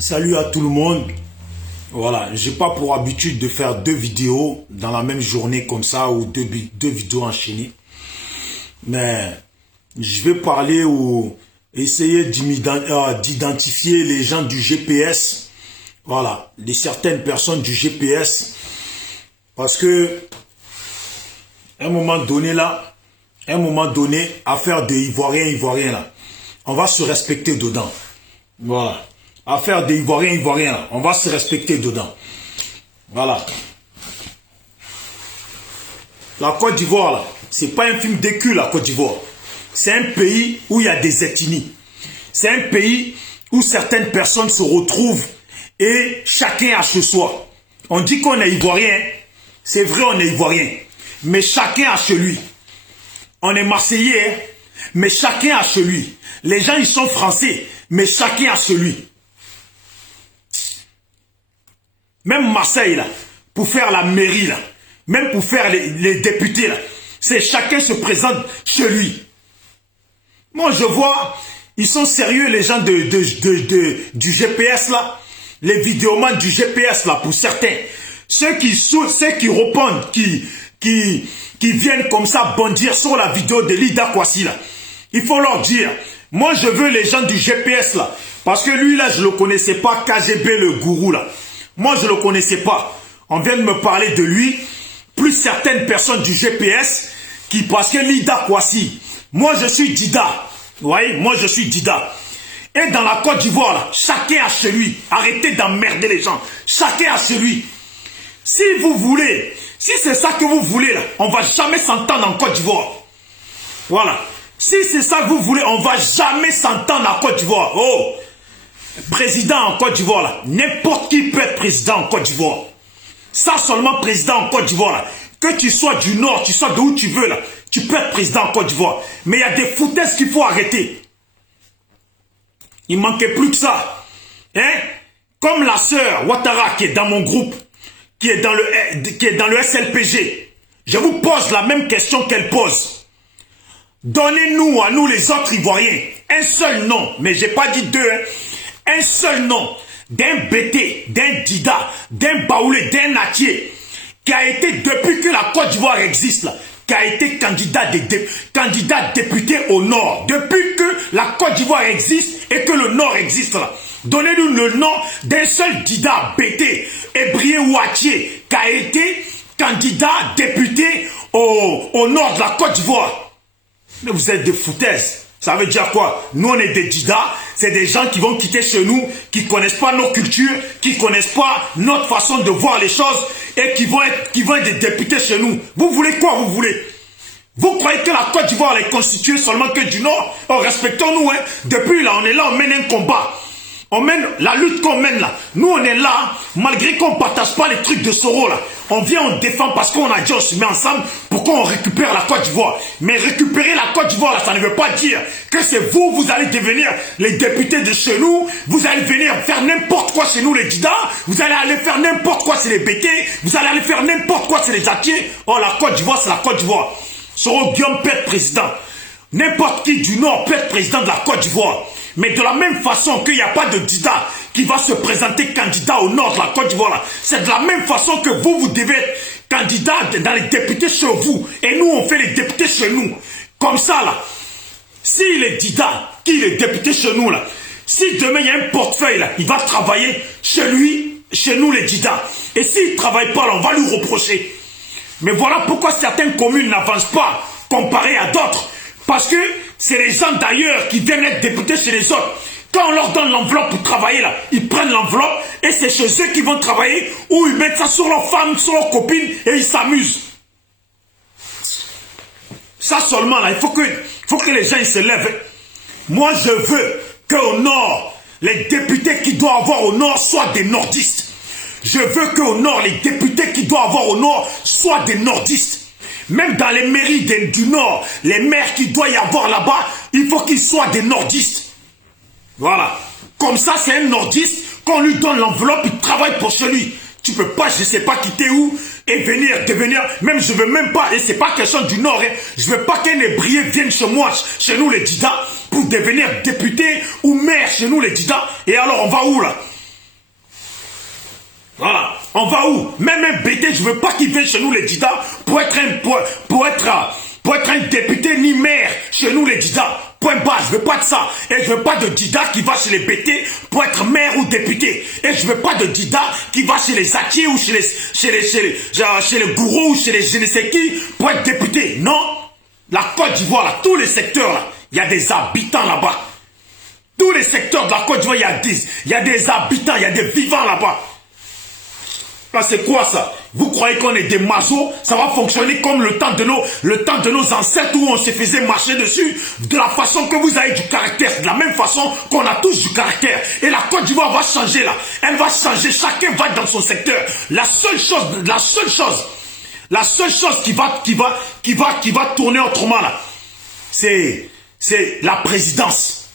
Salut à tout le monde. Voilà, j'ai pas pour habitude de faire deux vidéos dans la même journée comme ça ou deux vidéos enchaînées. Mais je vais parler ou essayer d'identifier les gens du GPS. Voilà, les certaines personnes du GPS. Parce que à un moment donné là, affaire de Ivoirien là, on va se respecter dedans. Voilà. Affaire des Ivoiriens là, on va se respecter dedans. Voilà. La Côte d'Ivoire là, c'est pas un film d'écu la Côte d'Ivoire. C'est un pays où il y a des ethnies. C'est un pays où certaines personnes se retrouvent et chacun a chez soi. On dit qu'on est Ivoirien, c'est vrai on est Ivoirien, mais chacun a chez lui. On est Marseillais, mais chacun a chez lui. Les gens ils sont Français, mais chacun a chez lui. Même Marseille, là, pour faire la mairie, là, même pour faire les députés, là, c'est chacun se présente chez lui. Moi, je vois, ils sont sérieux, les gens du GPS, là, les vidéomans du GPS, là, pour certains. Ceux qui répondent, qui viennent comme ça bondir sur la vidéo de Lida Kwasi, là. Il faut leur dire, moi, je veux les gens du GPS, là, parce que lui, là, je ne le connaissais pas, KGB, le gourou, là. Moi, je ne le connaissais pas. On vient de me parler de lui, plus certaines personnes du GPS, parce que Lida Kwasi, moi je suis Dida. Vous voyez, moi je suis Dida. Et dans la Côte d'Ivoire, là, chacun a chez lui. Arrêtez d'emmerder les gens. Chacun a chez lui. Si vous voulez, si c'est ça que vous voulez, là, on ne va jamais s'entendre en Côte d'Ivoire. Voilà. Si c'est ça que vous voulez, on ne va jamais s'entendre en Côte d'Ivoire. Oh! Président en Côte d'Ivoire, là, n'importe qui peut être président en Côte d'Ivoire. Ça seulement président en Côte d'Ivoire, là. Que tu sois du Nord, tu sois d'où tu veux, là, tu peux être président en Côte d'Ivoire. Mais il y a des foutaises qu'il faut arrêter. Il manquait plus que ça. Hein? Comme la sœur Ouattara qui est dans mon groupe, qui est dans le SLPG. Je vous pose la même question qu'elle pose. Donnez-nous à nous les autres Ivoiriens un seul nom, mais j'ai pas dit deux, hein. Un seul nom d'un Bété, d'un Dida, d'un Baoulé, d'un Natier, qui a été, depuis que la Côte d'Ivoire existe, là, qui a été candidat député au Nord, depuis que la Côte d'Ivoire existe et que le Nord existe, là. Donnez-nous le nom d'un seul Dida, Bété, Ébrié Ouatier, qui a été candidat député au Nord de la Côte d'Ivoire. Mais vous êtes des foutaises. Ça veut dire quoi? Nous, on est des Dida, c'est des gens qui vont quitter chez nous, qui ne connaissent pas nos cultures, qui ne connaissent pas notre façon de voir les choses et qui vont être des députés chez nous. Vous voulez quoi, vous voulez? Vous croyez que la Côte d'Ivoire est constituée seulement que du Nord? Oh, respectons-nous, hein. Depuis là, on mène un combat. On mène la lutte qu'on mène là. Nous, on est là, malgré qu'on ne partage pas les trucs de Soro là. On vient, on défend parce qu'on a dit on se met ensemble pour qu'on récupère la Côte d'Ivoire. Mais récupérer la Côte d'Ivoire là, ça ne veut pas dire que c'est vous allez devenir les députés de chez nous. Vous allez venir faire n'importe quoi chez nous les Dida. Vous allez aller faire n'importe quoi chez les Bétés. Vous allez aller faire n'importe quoi chez les Atiers. Oh, la Côte d'Ivoire, c'est la Côte d'Ivoire. Soro Guillaume peut être président. N'importe qui du Nord peut être président de la Côte d'Ivoire. Mais de la même façon qu'il n'y a pas de Dida qui va se présenter candidat au Nord de la Côte d'Ivoire, c'est de la même façon que vous devez être candidat dans les députés chez vous. Et nous, on fait les députés chez nous. Comme ça, là, s'il est Dida, qui est député chez nous, là, si demain il y a un portefeuille, là, il va travailler chez lui, chez nous les Dida. Et s'il ne travaille pas, là, on va lui reprocher. Mais voilà pourquoi certaines communes n'avancent pas comparé à d'autres. Parce que c'est les gens d'ailleurs qui viennent être députés chez les autres. Quand on leur donne l'enveloppe pour travailler là, ils prennent l'enveloppe et c'est chez eux qu'ils vont travailler ou ils mettent ça sur leurs femmes, sur leurs copines et ils s'amusent. Ça seulement là, il faut que les gens ils se lèvent. Moi je veux qu'au Nord, les députés qui doivent avoir au Nord soient des nordistes. Je veux qu'au Nord, les députés qui doivent avoir au Nord soient des nordistes. Même dans les mairies du Nord, les maires qu'il doit y avoir là-bas, il faut qu'ils soient des nordistes. Voilà. Comme ça, c'est un nordiste, qu'on lui donne l'enveloppe, il travaille pour celui. Tu peux pas, je sais pas quitter où, et devenir, même je veux même pas, et c'est pas question du Nord, hein, je veux pas qu'un ébrié vienne chez moi, chez nous les Dida, pour devenir député ou maire chez nous les Dida, et alors on va où là? Voilà. On va où? Même un BT, je veux pas qu'il vienne chez nous les Dida pour être un député ni maire chez nous les Dida. Point bas, je veux pas de ça. Et je veux pas de Dida qui va chez les BT pour être maire ou député. Et je veux pas de Dida qui va chez les Aki ou chez les gourous ou chez les je ne sais qui pour être député. Non. La Côte d'Ivoire, là, tous les secteurs, là, il y a des habitants là-bas. Tous les secteurs de la Côte d'Ivoire, il y a des habitants, il y a des vivants là-bas. Là, c'est quoi ça? Vous croyez qu'on est des mazos? Ça va fonctionner comme le temps de nos ancêtres où on se faisait marcher dessus de la façon que vous avez du caractère, de la même façon qu'on a tous du caractère. Et la Côte d'Ivoire va changer là. Elle va changer. Chacun va dans son secteur. La seule chose qui va tourner autrement là, c'est la présidence.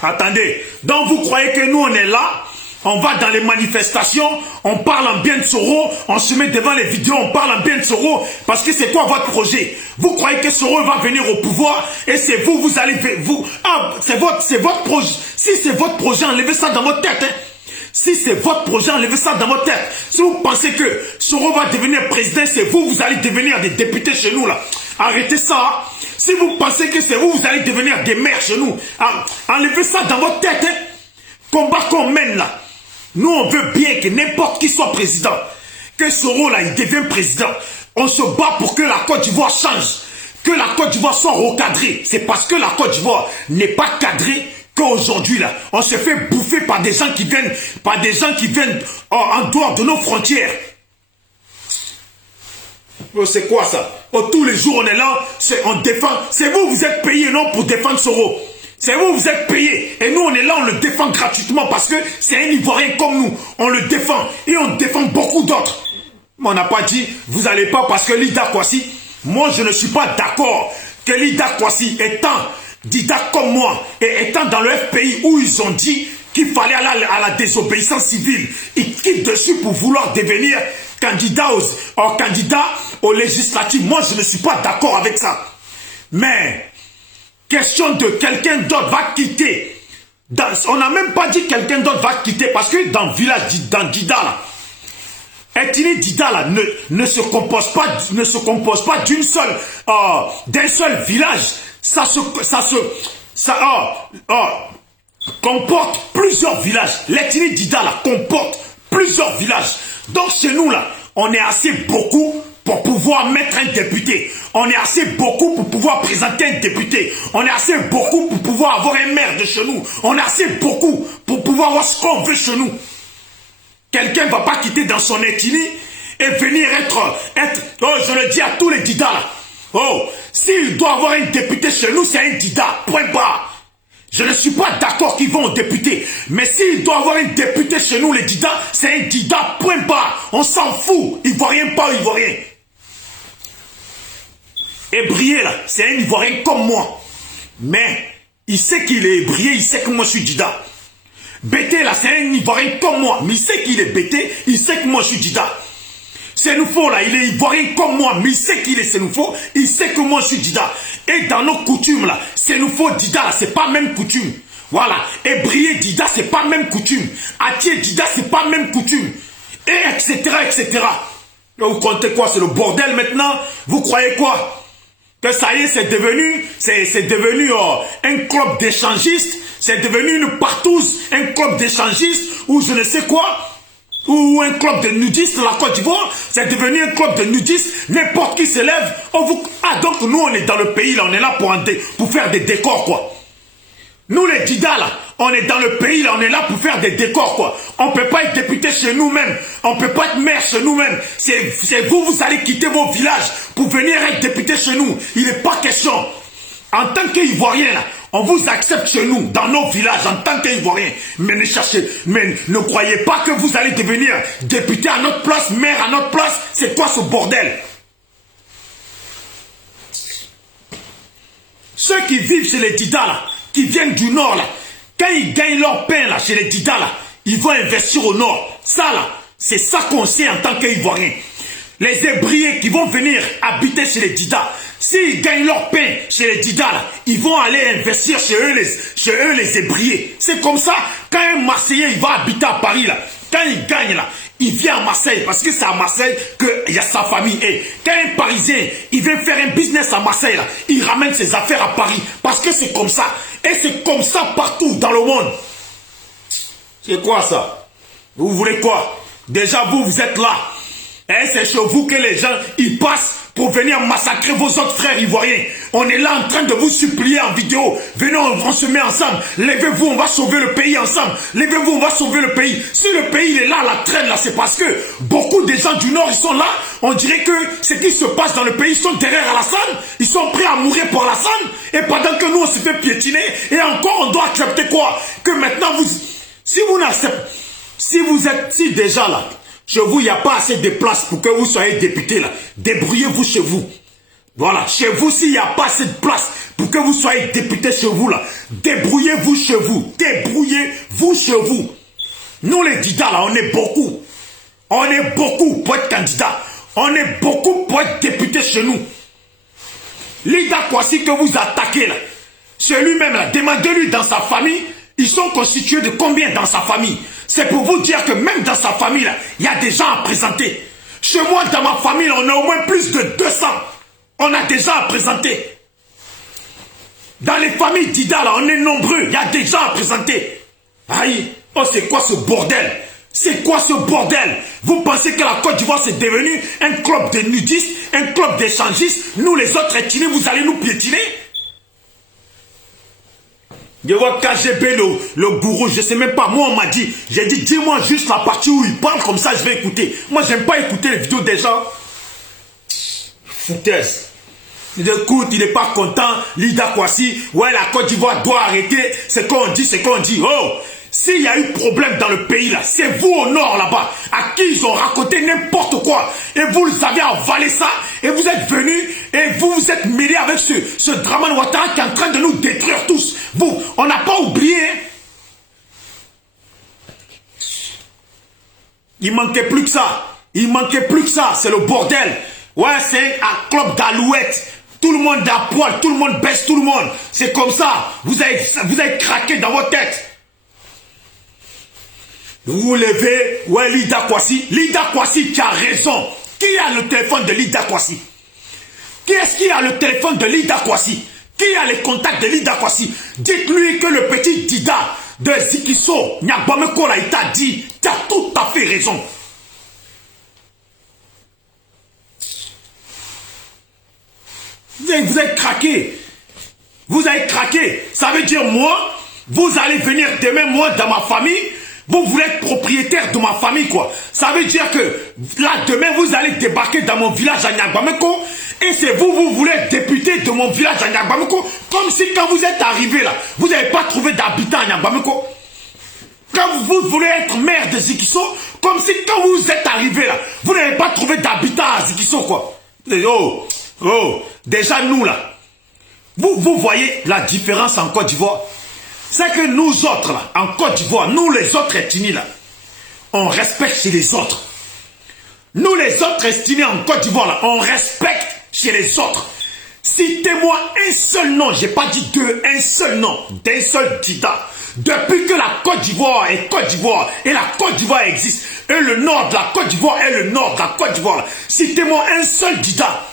Attendez. Donc vous croyez que nous on est là? On va dans les manifestations, on parle en bien de Soro, on se met devant les vidéos, on parle en bien de Soro, parce que c'est quoi votre projet? Vous croyez que Soro va venir au pouvoir et c'est vous allez... c'est votre projet. Si c'est votre projet, enlevez ça dans votre tête. Hein. Si c'est votre projet, enlevez ça dans votre tête. Si vous pensez que Soro va devenir président, c'est vous allez devenir des députés chez nous là. Arrêtez ça. Hein. Si vous pensez que c'est vous allez devenir des maires chez nous, enlevez ça dans votre tête. Hein. Combat qu'on mène là. Nous, on veut bien que n'importe qui soit président. Que Soro, là, il devienne président. On se bat pour que la Côte d'Ivoire change. Que la Côte d'Ivoire soit recadrée. C'est parce que la Côte d'Ivoire n'est pas cadrée qu'aujourd'hui, là, on se fait bouffer par des gens qui viennent, en dehors de nos frontières. Oh, c'est quoi ça? Oh, tous les jours, on est là, on défend. C'est vous êtes payés, non, pour défendre Soro. C'est vous êtes payés. Et nous, on est là, on le défend gratuitement parce que c'est un Ivoirien comme nous. On le défend. Et on défend beaucoup d'autres. Mais on n'a pas dit, vous n'allez pas parce que Lida Kwasi, moi, je ne suis pas d'accord que Lida Kwasi étant Dida comme moi et étant dans le FPI où ils ont dit qu'il fallait aller à la désobéissance civile, ils quittent dessus pour vouloir devenir candidat aux législatives. Moi, je ne suis pas d'accord avec ça. Mais... question de quelqu'un d'autre va quitter. On n'a même pas dit quelqu'un d'autre va quitter parce que dans le village, dans Dida là, Etini Dida là ne se compose pas d'un seul village. Ça comporte plusieurs villages. L'Etini Dida là comporte plusieurs villages. Donc chez nous là, on est assez beaucoup pour pouvoir mettre un député. On est assez beaucoup pour pouvoir présenter un député. On est assez beaucoup pour pouvoir avoir un maire de chez nous. On est assez beaucoup pour pouvoir avoir ce qu'on veut chez nous. Quelqu'un ne va pas quitter dans son ethnie et venir être... Oh, je le dis à tous les Dida là. Oh, s'il doit avoir un député chez nous, c'est un Dida. Point barre. Je ne suis pas d'accord qu'ils vont au député. Mais s'il doit avoir un député chez nous, les Dida, c'est un Dida. Point barre. On s'en fout. Ivoirien, pas Ivoirien. Ébrié là, c'est un Ivoirien comme moi. Mais il sait qu'il est ébrié, il sait que moi je suis Dida. Bété là, c'est un Ivoirien comme moi. Mais il sait qu'il est Bété, il sait que moi je suis Dida. Sénoufo là, il est Ivoirien comme moi. Mais il sait qu'il est Sénoufo, il sait que moi je suis Dida. Et dans nos coutumes là, Sénoufo, Dida là, c'est pas même coutume. Voilà. Ébrié, Dida, c'est pas même coutume. Atié, Dida, c'est pas même coutume. Et etc. etc. Là, vous comptez quoi? C'est le bordel maintenant? Vous croyez quoi? Que ça y est, c'est devenu un club d'échangistes, c'est devenu une partouze, un club d'échangistes, ou je ne sais quoi, ou un club de nudistes, la Côte d'Ivoire, c'est devenu un club de nudistes, n'importe qui se lève, donc nous on est dans le pays, là, on est là pour faire des décors, quoi. Nous les Dida, là, on est dans le pays, là, on est là pour faire des décors, quoi. On ne peut pas être député chez nous-mêmes. On ne peut pas être maire chez nous-mêmes. C'est vous allez quitter vos villages pour venir être député chez nous. Il n'est pas question. En tant qu'Ivoirien, là, on vous accepte chez nous, dans nos villages, en tant qu'Ivoirien. Mais ne croyez pas que vous allez devenir député à notre place, maire à notre place. C'est quoi ce bordel? Ceux qui vivent chez les Dida, là, qui viennent du nord, là, quand ils gagnent leur pain là, chez les Dida, là, ils vont investir au nord. Ça, là, c'est ça qu'on sait en tant qu'Ivoirien. Les ébriés qui vont venir habiter chez les Dida, S'ils gagnent leur pain chez les Dida, là, ils vont aller investir chez eux les ébriers. C'est comme ça, quand un Marseillais il va habiter à Paris, là, quand il gagne, là, il vient à Marseille, parce que c'est à Marseille qu'il y a sa famille. Et quand un Parisien, il veut faire un business à Marseille, là, il ramène ses affaires à Paris, parce que c'est comme ça. Et c'est comme ça partout dans le monde. C'est quoi ça? Vous voulez quoi? Déjà, vous êtes là. Et c'est chez vous que les gens, ils passent pour venir massacrer vos autres frères ivoiriens. On est là en train de vous supplier en vidéo. Venez, on se met ensemble. Levez-vous, on va sauver le pays ensemble. Levez-vous, on va sauver le pays. Si le pays il est là, la traîne là, c'est parce que beaucoup des gens du Nord, ils sont là. On dirait que ce qui se passe dans le pays, ils sont derrière Alassane. Ils sont prêts à mourir pour Alassane. Et pendant que nous, on se fait piétiner. Et encore, on doit accepter quoi? Que maintenant, si vous êtes déjà là, chez vous, il n'y a pas assez de place pour que vous soyez député là. Débrouillez-vous chez vous. Voilà, chez vous, s'il n'y a pas assez de place pour que vous soyez député chez vous là, débrouillez-vous chez vous. Débrouillez-vous chez vous. Nous les Dida là, on est beaucoup. On est beaucoup pour être candidat. On est beaucoup pour être député chez nous. Lida Kwasi que vous attaquez là, c'est lui-même là, demandez-lui dans sa famille, ils sont constitués de combien dans sa famille? C'est pour vous dire que même dans sa famille, là, il y a des gens à présenter. Chez moi, dans ma famille, on a au moins plus de 200. On a des gens à présenter. Dans les familles Dida, là, on est nombreux. Il y a des gens à présenter. Aïe, oh, c'est quoi ce bordel? C'est quoi ce bordel? Vous pensez que la Côte d'Ivoire, c'est devenu un club de nudistes, un club d'échangistes? Nous, les autres éthiopes, vous allez nous piétiner? Je vois KGB, le gourou, je ne sais même pas. Moi, on m'a dit, j'ai dit, dis-moi juste la partie où il parle, comme ça, je vais écouter. Moi, j'aime pas écouter les vidéos des gens. Foutaise. Il écoute, il n'est pas content. Lida Kwasi, ouais, la Côte d'Ivoire doit arrêter. C'est qu'on dit, c'est qu'on dit. Oh, s'il y a eu problème dans le pays, là, c'est vous au nord, là-bas, à qui ils ont raconté n'importe quoi. Et vous avez avalé ça, et vous êtes venus, et vous vous êtes mêlés avec ce Draman Ouattara qui est en train de nous détruire tous. Vous, on n'a pas oublié. Il manquait plus que ça. Il manquait plus que ça. C'est le bordel. Ouais, c'est un club d'alouettes. Tout le monde est à poil, tout le monde baisse tout le monde. C'est comme ça. Vous avez craqué dans votre tête. Vous vous levez, ouais, Lida Kwasi. Lida Kwasi, tu as raison. Qui a le téléphone de Lida Kwasi? Qui est-ce qui a le téléphone de Lida Kwasi? Qui a les contacts de Lida Kwasi? Dites-lui que le petit Dida de Zikiso, Nyabameko, là, il t'a dit, tu as tout à fait raison. Vous avez craqué. Vous avez craqué. Ça veut dire, moi, vous allez venir demain, moi, dans ma famille, vous voulez être propriétaire de ma famille, quoi. Ça veut dire que, là, demain, vous allez débarquer dans mon village à Nyabameko, et c'est vous voulez être député de mon village à Nyabameko, comme si quand vous êtes arrivé, là, vous n'avez pas trouvé d'habitants à Nyabameko. Quand vous voulez être maire de Zikiso, comme si quand vous êtes arrivé, là, vous n'avez pas trouvé d'habitants à Zikiso, quoi. Oh, déjà, nous, là, vous voyez la différence en Côte d'Ivoire. C'est que nous autres, là, en Côte d'Ivoire, nous les autres ethnies, là, on respecte chez les autres. Nous les autres ethnies en Côte d'Ivoire, là, on respecte chez les autres. Citez-moi un seul nom, j'ai pas dit deux, un seul nom, d'un seul Dida. Depuis que la Côte d'Ivoire est Côte d'Ivoire, et la Côte d'Ivoire existe, et le nord de la Côte d'Ivoire est le nord de la Côte d'Ivoire, citez-moi un seul Dida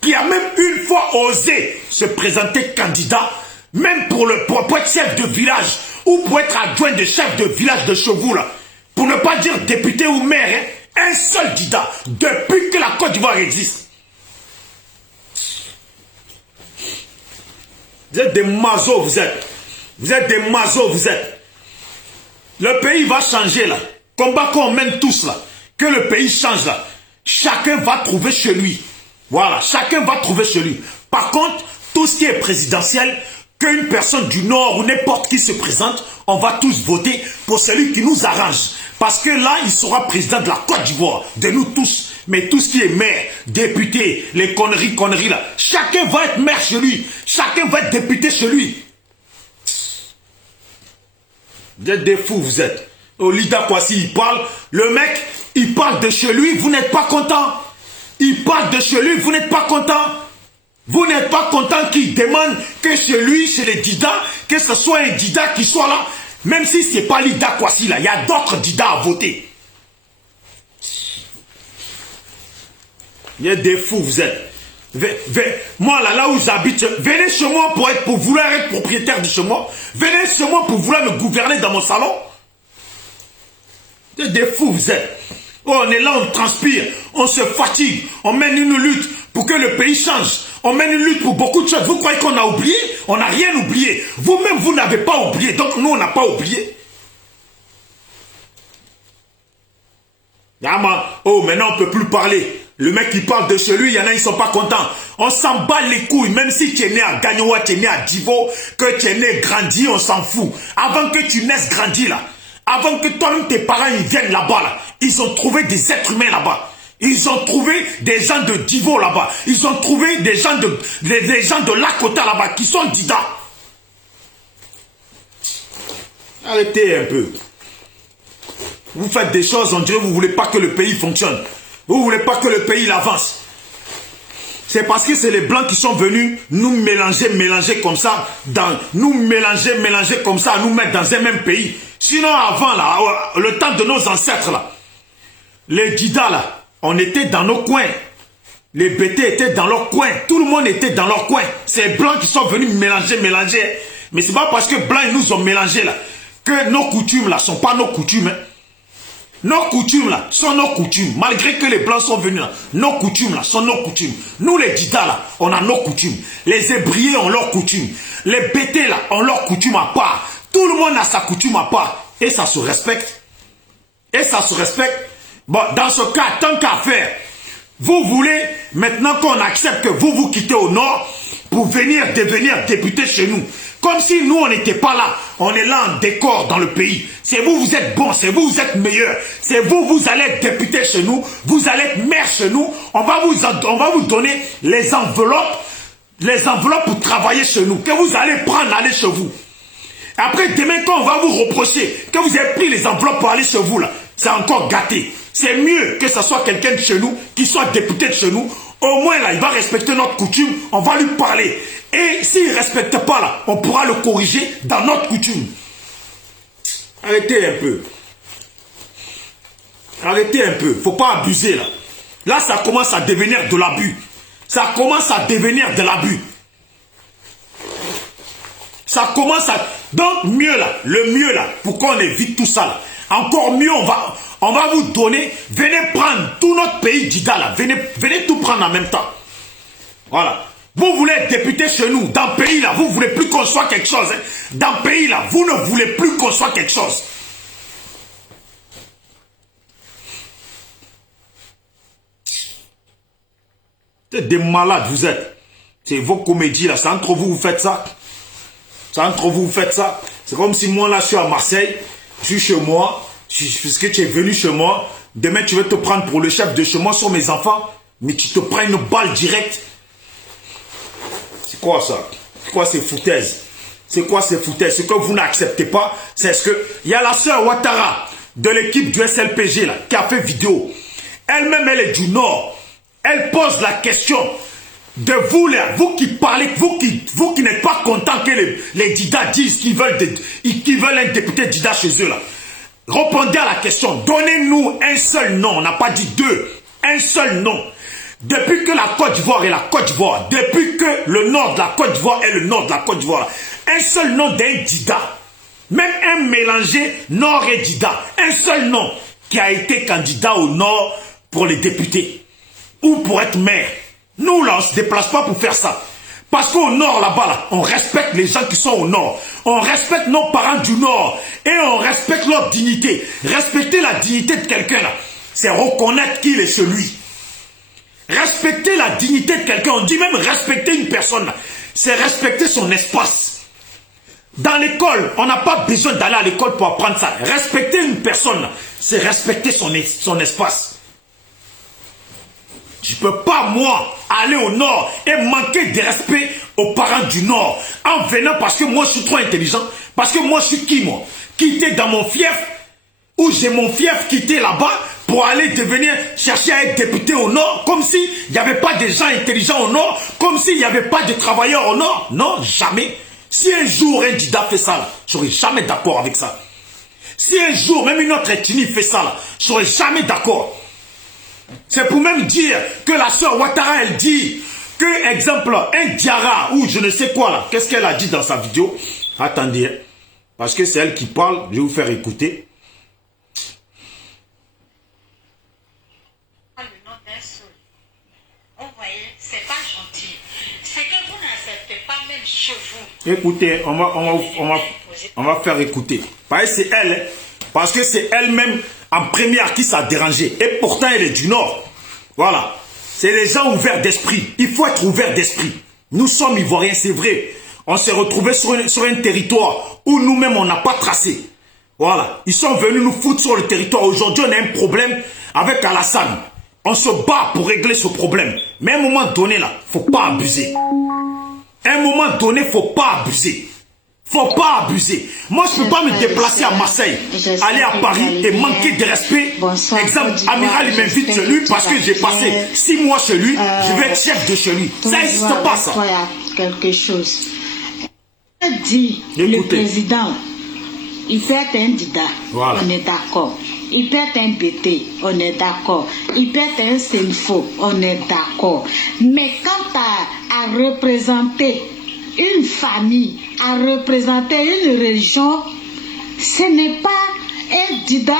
qui a même une fois osé se présenter candidat, même pour être chef de village, ou pour être adjoint de chef de village de Chevaux, là, pour ne pas dire député ou maire, hein, un seul Dida, depuis que la Côte d'Ivoire existe. Vous êtes des mazos, vous êtes. Vous êtes des mazos, vous êtes. Le pays va changer, là. Combat qu'on mène tous, là. Que le pays change, là. Chacun va trouver chez lui. Voilà, chacun va trouver chez lui. Par contre, tout ce qui est présidentiel, qu'une personne du Nord ou n'importe qui se présente, on va tous voter pour celui qui nous arrange. Parce que là, il sera président de la Côte d'Ivoire, de nous tous. Mais tout ce qui est maire, député, les conneries là, chacun va être maire chez lui. Chacun va être député chez lui. Vous êtes des fous, vous êtes. Au Lida Kwasi, il parle. Le mec, il parle de chez lui, vous n'êtes pas content. Il parle de chez lui, vous n'êtes pas content. Vous n'êtes pas content qu'il demande que chez les Dida, que ce soit un Dida qui soit là, même si ce n'est pas l'Ida Kwasi là, il y a d'autres Dida à voter. Il y a des fous, vous êtes. Moi, là où j'habite, venez chez moi pour vouloir être propriétaire de chez moi. Venez chez moi pour vouloir me gouverner dans mon salon. Il y a des fous, vous êtes. Oh, on est là, on transpire, on se fatigue, on mène une lutte pour que le pays change. On mène une lutte pour beaucoup de choses. Vous croyez qu'on a oublié? On n'a rien oublié. Vous-même, vous n'avez pas oublié. Donc, nous, on n'a pas oublié. Oh, maintenant, on ne peut plus parler. Le mec qui parle de chez lui, il y en a, ils ne sont pas contents. On s'en bat les couilles. Même si tu es né à Gagnoua, tu es né à Divo, que tu es né grandi, on s'en fout. Avant que tu naisses grandi, là. Avant que toi-même, tes parents, ils viennent là-bas, là. Ils ont trouvé des êtres humains là-bas. Ils ont trouvé des gens de Divo là-bas. Ils ont trouvé des gens de Lakota là-bas qui sont Dida. Arrêtez un peu. Vous faites des choses, on dirait que vous ne voulez pas que le pays fonctionne. Vous ne voulez pas que le pays avance. C'est parce que c'est les Blancs qui sont venus nous mélanger comme ça, nous mélanger comme ça, nous mettre dans un même pays. Sinon avant, là, le temps de nos ancêtres, là, les Dida, là, on était dans nos coins. Les BT étaient dans leur coin. Tout le monde était dans leur coin. C'est les Blancs qui sont venus mélanger. Mais c'est pas parce que Blancs ils nous ont mélangé là que nos coutumes là sont pas nos coutumes. Hein. Nos coutumes là sont nos coutumes. Malgré que les Blancs sont venus là, nos coutumes là sont nos coutumes. Nous les Dida là, on a nos coutumes. Les Hébriers ont leurs coutumes. Les BT là ont leurs coutumes à part. Tout le monde a sa coutume à part. Et ça se respecte. Bon, dans ce cas, tant qu'à faire, vous voulez maintenant qu'on accepte que vous quittez au nord pour venir devenir député chez nous. Comme si nous, on n'était pas là. On est là en décor dans le pays. C'est vous, vous êtes bon. C'est vous, vous êtes meilleur. C'est vous, vous allez être député chez nous. Vous allez être maire chez nous. On va vous donner les enveloppes pour travailler chez nous. Que vous allez prendre, aller chez vous. Après, demain, quand on va vous reprocher que vous avez pris les enveloppes pour aller chez vous, là, c'est encore gâté. C'est mieux que ce soit quelqu'un de chez nous, qui soit député de chez nous. Au moins, là, il va respecter notre coutume. On va lui parler. Et s'il ne respecte pas, là, on pourra le corriger dans notre coutume. Arrêtez un peu. Arrêtez un peu. Il ne faut pas abuser, là. Là, ça commence à devenir de l'abus. Ça commence à devenir de l'abus. Ça commence à... Donc, mieux là, le mieux là, pour qu'on évite tout ça là. Encore mieux, on va vous donner, venez prendre tout notre pays Dida là, venez tout prendre en même temps. Voilà. Vous voulez être député chez nous, dans le pays là, vous ne voulez plus qu'on soit quelque chose. Hein. Dans le pays là, vous ne voulez plus qu'on soit quelque chose. C'est des malades, vous êtes. C'est vos comédies là, c'est entre vous, vous faites ça. C'est entre vous, vous faites ça. C'est comme si moi là, je suis à Marseille, je suis chez moi, puisque tu es venu chez moi, demain tu veux te prendre pour le chef de chez moi sur mes enfants, mais tu te prends une balle directe. C'est quoi ça? C'est quoi ces foutaises? C'est quoi ces foutaises? Ce que vous n'acceptez pas, c'est ce que... Il y a la sœur Ouattara de l'équipe du SLPG là, qui a fait vidéo. Elle-même, elle est du Nord. Elle pose la question de vous là, vous qui parlez, vous qui n'êtes pas content que les Dida disent qu'ils veulent un député Dida chez eux là. Répondez à la question. Donnez-nous un seul nom. On n'a pas dit deux. Un seul nom. Depuis que la Côte d'Ivoire est la Côte d'Ivoire, depuis que le nord de la Côte d'Ivoire est le nord de la Côte d'Ivoire, un seul nom d'un Dida, même un mélangé nord et Dida, un seul nom qui a été candidat au nord pour les députés ou pour être maire. Nous là, on ne se déplace pas pour faire ça. Parce qu'au nord là-bas, là, on respecte les gens qui sont au nord. On respecte nos parents du nord. Et on respecte leur dignité. Respecter la dignité de quelqu'un là, c'est reconnaître qu'il est celui. Respecter la dignité de quelqu'un, on dit même respecter une personne là, c'est respecter son espace. Dans l'école, on n'a pas besoin d'aller à l'école pour apprendre ça. Respecter une personne là, c'est respecter son espace. Je ne peux pas, moi, aller au nord et manquer de respect aux parents du nord en venant parce que moi, je suis trop intelligent. Parce que moi, je suis qui, moi? Quitter dans mon fief, où j'ai mon fief quitté là-bas pour aller devenir, chercher à être député au Nord, comme s'il n'y avait pas de gens intelligents au Nord, comme s'il n'y avait pas de travailleurs au Nord. Non, jamais. Si un jour un Dida fait ça, je ne serai jamais d'accord avec ça. Si un jour même une autre ethnie fait ça, je ne serai jamais d'accord. C'est pour même dire que la sœur Ouattara, elle dit que, exemple, un Diarra ou je ne sais quoi là, qu'est-ce qu'elle a dit dans sa vidéo? Attendez, parce que c'est elle qui parle, je vais vous faire écouter. Le nom d'un seul. Vous voyez, c'est pas gentil. C'est que vous n'acceptez pas même chez vous. Écoutez, on va faire écouter. C'est elle, parce que c'est elle-même en première qui s'est dérangée. Et pourtant, elle est du Nord. Voilà. C'est les gens ouverts d'esprit. Il faut être ouvert d'esprit. Nous sommes Ivoiriens, c'est vrai. On s'est retrouvés sur un territoire où nous-mêmes, on n'a pas tracé. Voilà. Ils sont venus nous foutre sur le territoire. Aujourd'hui, on a un problème avec Alassane. On se bat pour régler ce problème. Mais à un moment donné, là, faut pas abuser. À un moment donné, faut pas abuser. Faut pas abuser. Moi, je peux pas me déplacer à Marseille, aller à Paris et manquer de respect. Exemple, Amiral, il m'invite chez lui parce que j'ai passé 6 mois chez lui. Je vais être chef de chez lui. Ça n'existe pas, ça. Quelque chose. Dit le président, il peut être un Dida, voilà. On est d'accord. Il peut être un BT, on est d'accord. Il peut être un Senfo, on est d'accord. Mais quant à représenter une famille, à représenter une région, ce n'est pas un Dida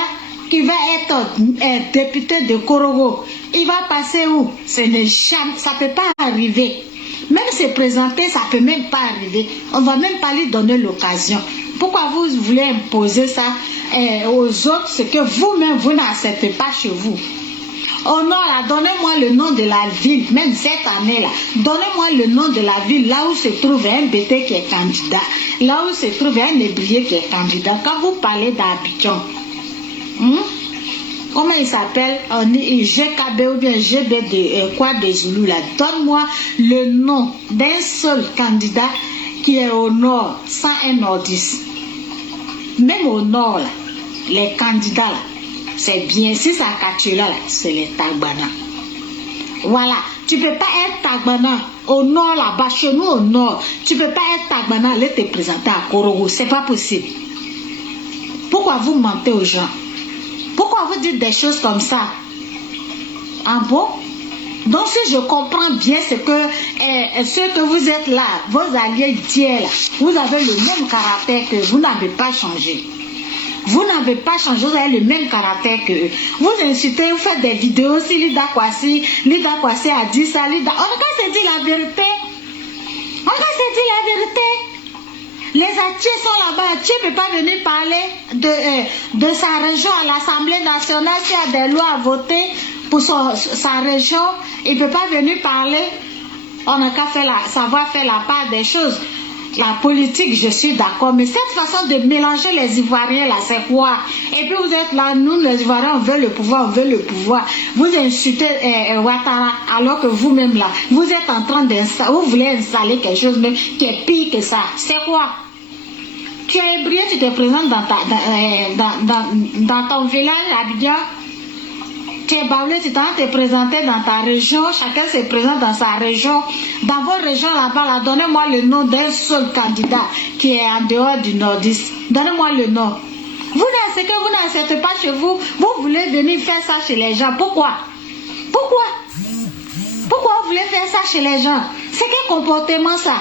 qui va être député de Korogo. Il va passer où? Ça ne peut pas arriver. Même se présenter, ça ne peut même pas arriver. On ne va même pas lui donner l'occasion. Pourquoi vous voulez imposer ça aux autres, ce que vous-même, vous n'acceptez pas chez vous? Oh non, là, donnez-moi le nom de la ville, même cette année-là. Donnez-moi le nom de la ville, là où se trouve un BT qui est candidat, là où se trouve un Nébrier qui est candidat. Quand vous parlez d'Abidjan, comment il s'appelle? GKB ou bien GB quoi des Zoulous là. Donne-moi le nom d'un seul candidat qui est au nord, sans un nordiste. Même au nord, là, les candidats là, c'est bien. Si ça Katula là, c'est les Tagbana. Voilà. Tu ne peux pas être Tagbana au nord là-bas, chez nous au nord. Tu ne peux pas être Tagbana, aller te présenter à Korogo. C'est pas possible. Pourquoi vous mentez aux gens? Pourquoi vous dites des choses comme ça? Ah bon? Donc si je comprends bien ce que vous êtes là, vos alliés d'hier là, vous avez le même caractère que vous n'avez pas changé. Vous n'avez pas changé, vous avez le même caractère que eux. Vous insultez, vous faites des vidéos, si Lida Kwasi a dit ça, Lida. On va se dire la vérité. On va se dire la vérité. Les Atiers sont là-bas. Atier ne peut pas venir parler de sa région à l'Assemblée nationale s'il y a des lois à voter pour sa région. Il ne peut pas venir parler. On n'a qu'à savoir faire la part des choses. La politique, je suis d'accord, mais cette façon de mélanger les Ivoiriens là, c'est quoi? Et puis vous êtes là, nous les Ivoiriens, on veut le pouvoir, on veut le pouvoir. Vous insultez Ouattara, alors que vous-même là, vous êtes en train d'installer, vous voulez installer quelque chose même qui est pire que ça. C'est quoi? Tu es ébrié, tu te présentes dans ton village à Abidjan. Tu es baoulé, tu t'en te présenter dans ta région, chacun se présente dans sa région. Dans vos régions là-bas, là, donnez-moi le nom d'un seul candidat qui est en dehors du nordiste. Donnez-moi le nom. Vous n'acceptez pas chez vous, vous voulez venir faire ça chez les gens. Pourquoi? Pourquoi vous voulez faire ça chez les gens? C'est quel comportement ça?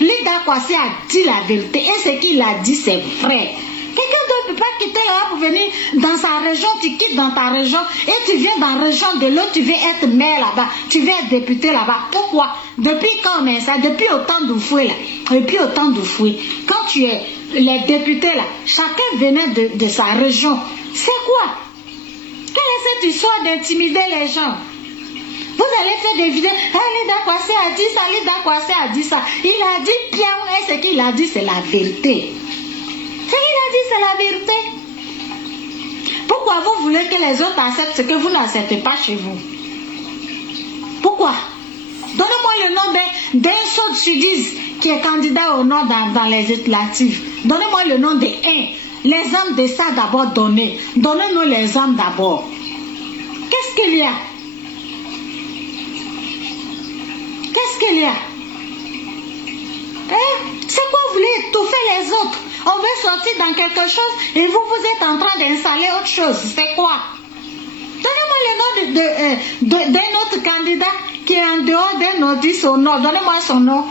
Lida Kwasi a dit la vérité et ce qu'il a dit c'est vrai. Quelqu'un d'autre ne peut pas quitter là pour venir dans sa région, tu quittes dans ta région et tu viens dans la région de l'autre, tu veux être maire là-bas, tu veux être député là-bas. Pourquoi? Depuis quand on met ça? Depuis autant d'Oufoué là. Depuis autant d'Oufoué. Quand tu es les députés là, chacun venait de sa région. C'est quoi? Quelle est cette histoire d'intimider les gens? Vous allez faire des vidéos. Lida Kwasi a dit ça, Lida Kwasi a dit ça. Il a dit bien, et ce qu'il a dit, c'est la vérité. Ce qu'il a dit, c'est la vérité. Pourquoi vous voulez que les autres acceptent ce que vous n'acceptez pas chez vous? Pourquoi? Donnez-moi le nom d'un saut sudiste qui est candidat au nord dans les législatives. Donnez-moi le nom d'un Les âmes de ça d'abord, donnez. Donnez-nous les âmes d'abord. Qu'est-ce qu'il y a? Qu'est-ce qu'il y a? Hein? C'est quoi vous voulez étouffer les autres? On veut sortir dans quelque chose et vous êtes en train d'installer autre chose. C'est quoi? Donnez-moi le nom d'un autre candidat qui est en dehors d'un notice au nord. Donnez-moi son nom.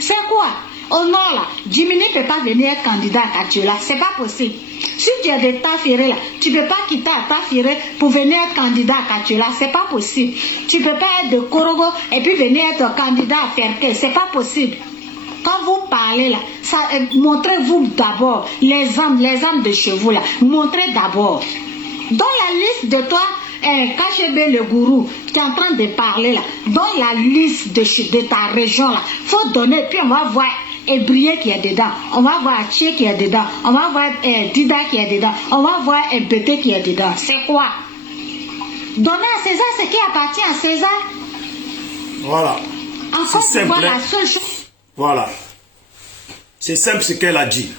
C'est quoi? Au nord là, Jiminy ne peut pas venir être candidat à Katiola. C'est pas possible. Si tu as des Tafiré là, tu ne peux pas quitter à Tafiré pour venir être candidat à Katiola. C'est pas possible. Tu ne peux pas être de Korogo et puis venir être candidat à Ferke. C'est pas possible. Quand vous parlez là, montrez-vous d'abord les âmes de chevaux là. Montrez d'abord. Dans la liste de toi, KGB le gourou, qui est en train de parler là, dans la liste de ta région là, faut donner, puis on va voir Ebrié qui est dedans, on va voir Tché qui est dedans, on va voir Dida qui est dedans, on va voir Bété qui est dedans. C'est quoi? Donner à César ce qui appartient à César. Voilà. Encore c'est simple. La seule chose. Voilà. C'est simple ce qu'elle a dit.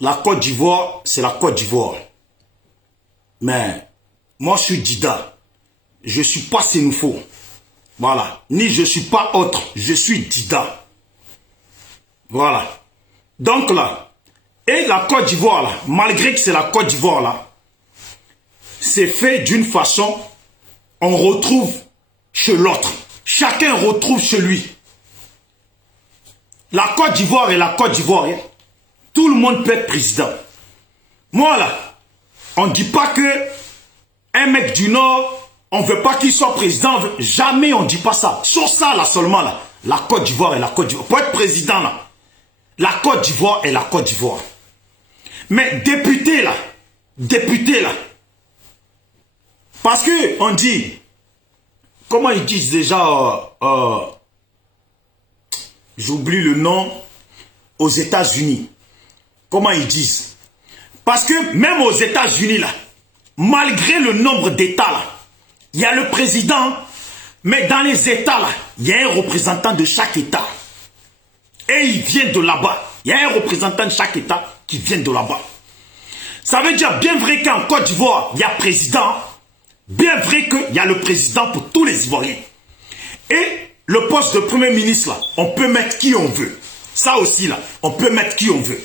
La Côte d'Ivoire, c'est la Côte d'Ivoire. Mais moi, je suis Dida. Je ne suis pas Sénoufo. Voilà. Ni je ne suis pas autre. Je suis Dida. Voilà. Donc là, et la Côte d'Ivoire, là, malgré que c'est la Côte d'Ivoire, là, c'est fait d'une façon, on retrouve chez l'autre. Chacun retrouve chez lui. La Côte d'Ivoire et la Côte d'Ivoire, hein, tout le monde peut être président. Moi, là, on ne dit pas que un mec du Nord, on ne veut pas qu'il soit président. Jamais on ne dit pas ça. Sur ça, là, seulement, là, la Côte d'Ivoire et la Côte d'Ivoire. Pour être président, là, la Côte d'Ivoire et la Côte d'Ivoire. Mais député, là, parce que on dit, comment ils disent déjà, j'oublie le nom, aux États-Unis. Comment ils disent? Parce que même aux États-Unis, là, malgré le nombre d'États, là, il y a le président, mais dans les États, là, il y a un représentant de chaque État. Et il vient de là-bas. Il y a un représentant de chaque État qui vient de là-bas. Ça veut dire, bien vrai qu'en Côte d'Ivoire, il y a président, bien vrai qu'il y a le président pour tous les Ivoiriens. Et le poste de Premier ministre, là, on peut mettre qui on veut. Ça aussi, là, on peut mettre qui on veut.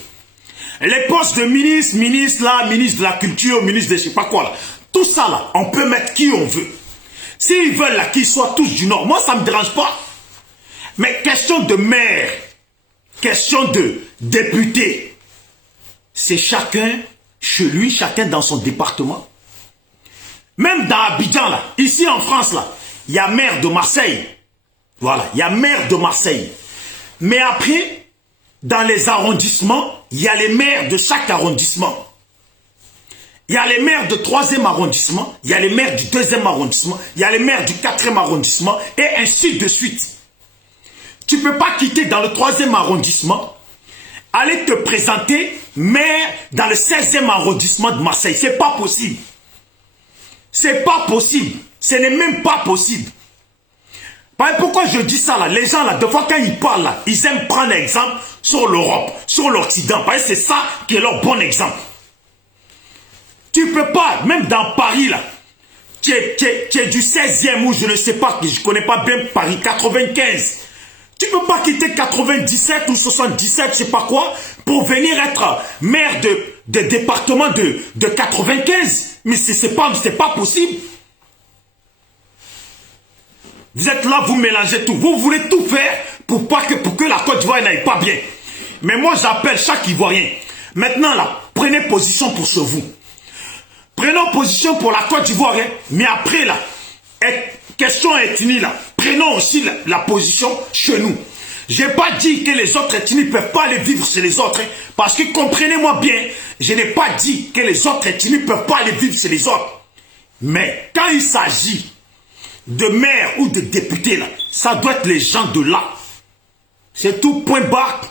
Les postes de ministre là, ministre de la culture, ministre de je sais pas quoi là. Tout ça là, on peut mettre qui on veut. S'ils veulent là qu'ils soient tous du Nord, moi ça me dérange pas. Mais question de maire, question de député, c'est chacun chez lui, chacun dans son département. Même dans Abidjan là, ici en France là, il y a maire de Marseille. Voilà, il y a maire de Marseille. Mais après, dans les arrondissements, il y a les maires de chaque arrondissement. Il y a les maires du 3e arrondissement, il y a les maires du 2e arrondissement, il y a les maires du 4e arrondissement, et ainsi de suite. Tu ne peux pas quitter dans le 3e arrondissement, aller te présenter maire dans le 16e arrondissement de Marseille. C'est pas possible. C'est pas possible. Ce n'est même pas possible. Pourquoi je dis ça là? Les gens là, des fois quand ils parlent là, ils aiment prendre l'exemple sur l'Europe, sur l'Occident. C'est ça qui est leur bon exemple. Tu peux pas, même dans Paris là, tu es du 16e ou je ne sais pas, je ne connais pas bien Paris, 95. Tu peux pas quitter 97 ou 77, je sais pas quoi, pour venir être maire de département de 95. Mais c'est pas possible. Vous êtes là, vous mélangez tout. Vous voulez tout faire pour que la Côte d'Ivoire n'aille pas bien. Mais moi, j'appelle chaque Ivoirien. Maintenant, là, prenez position pour ce vous. Prenons position pour la Côte d'Ivoire. Hein. Mais après, là, question ethnie, là, prenons aussi la position chez nous. Je n'ai pas dit que les autres ethnies ne peuvent pas aller vivre chez les autres. Hein, parce que comprenez-moi bien, je n'ai pas dit que les autres ethnies ne peuvent pas aller vivre chez les autres. Mais quand il s'agit de maire ou de député, là, ça doit être les gens de là. C'est tout, point barre.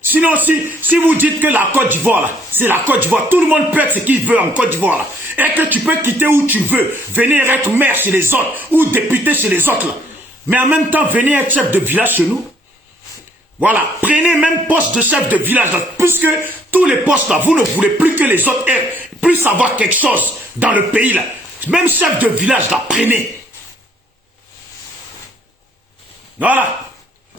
Sinon, si vous dites que la Côte d'Ivoire, là, c'est la Côte d'Ivoire, tout le monde peut être ce qu'il veut en Côte d'Ivoire, là. Et que tu peux quitter où tu veux, venir être maire chez les autres, ou député chez les autres, là. Mais en même temps, venir être chef de village chez nous. Voilà, prenez même poste de chef de village, là, puisque tous les postes là, vous ne voulez plus que les autres aient plus avoir quelque chose dans le pays là. Même chef de village là, prenez. Voilà,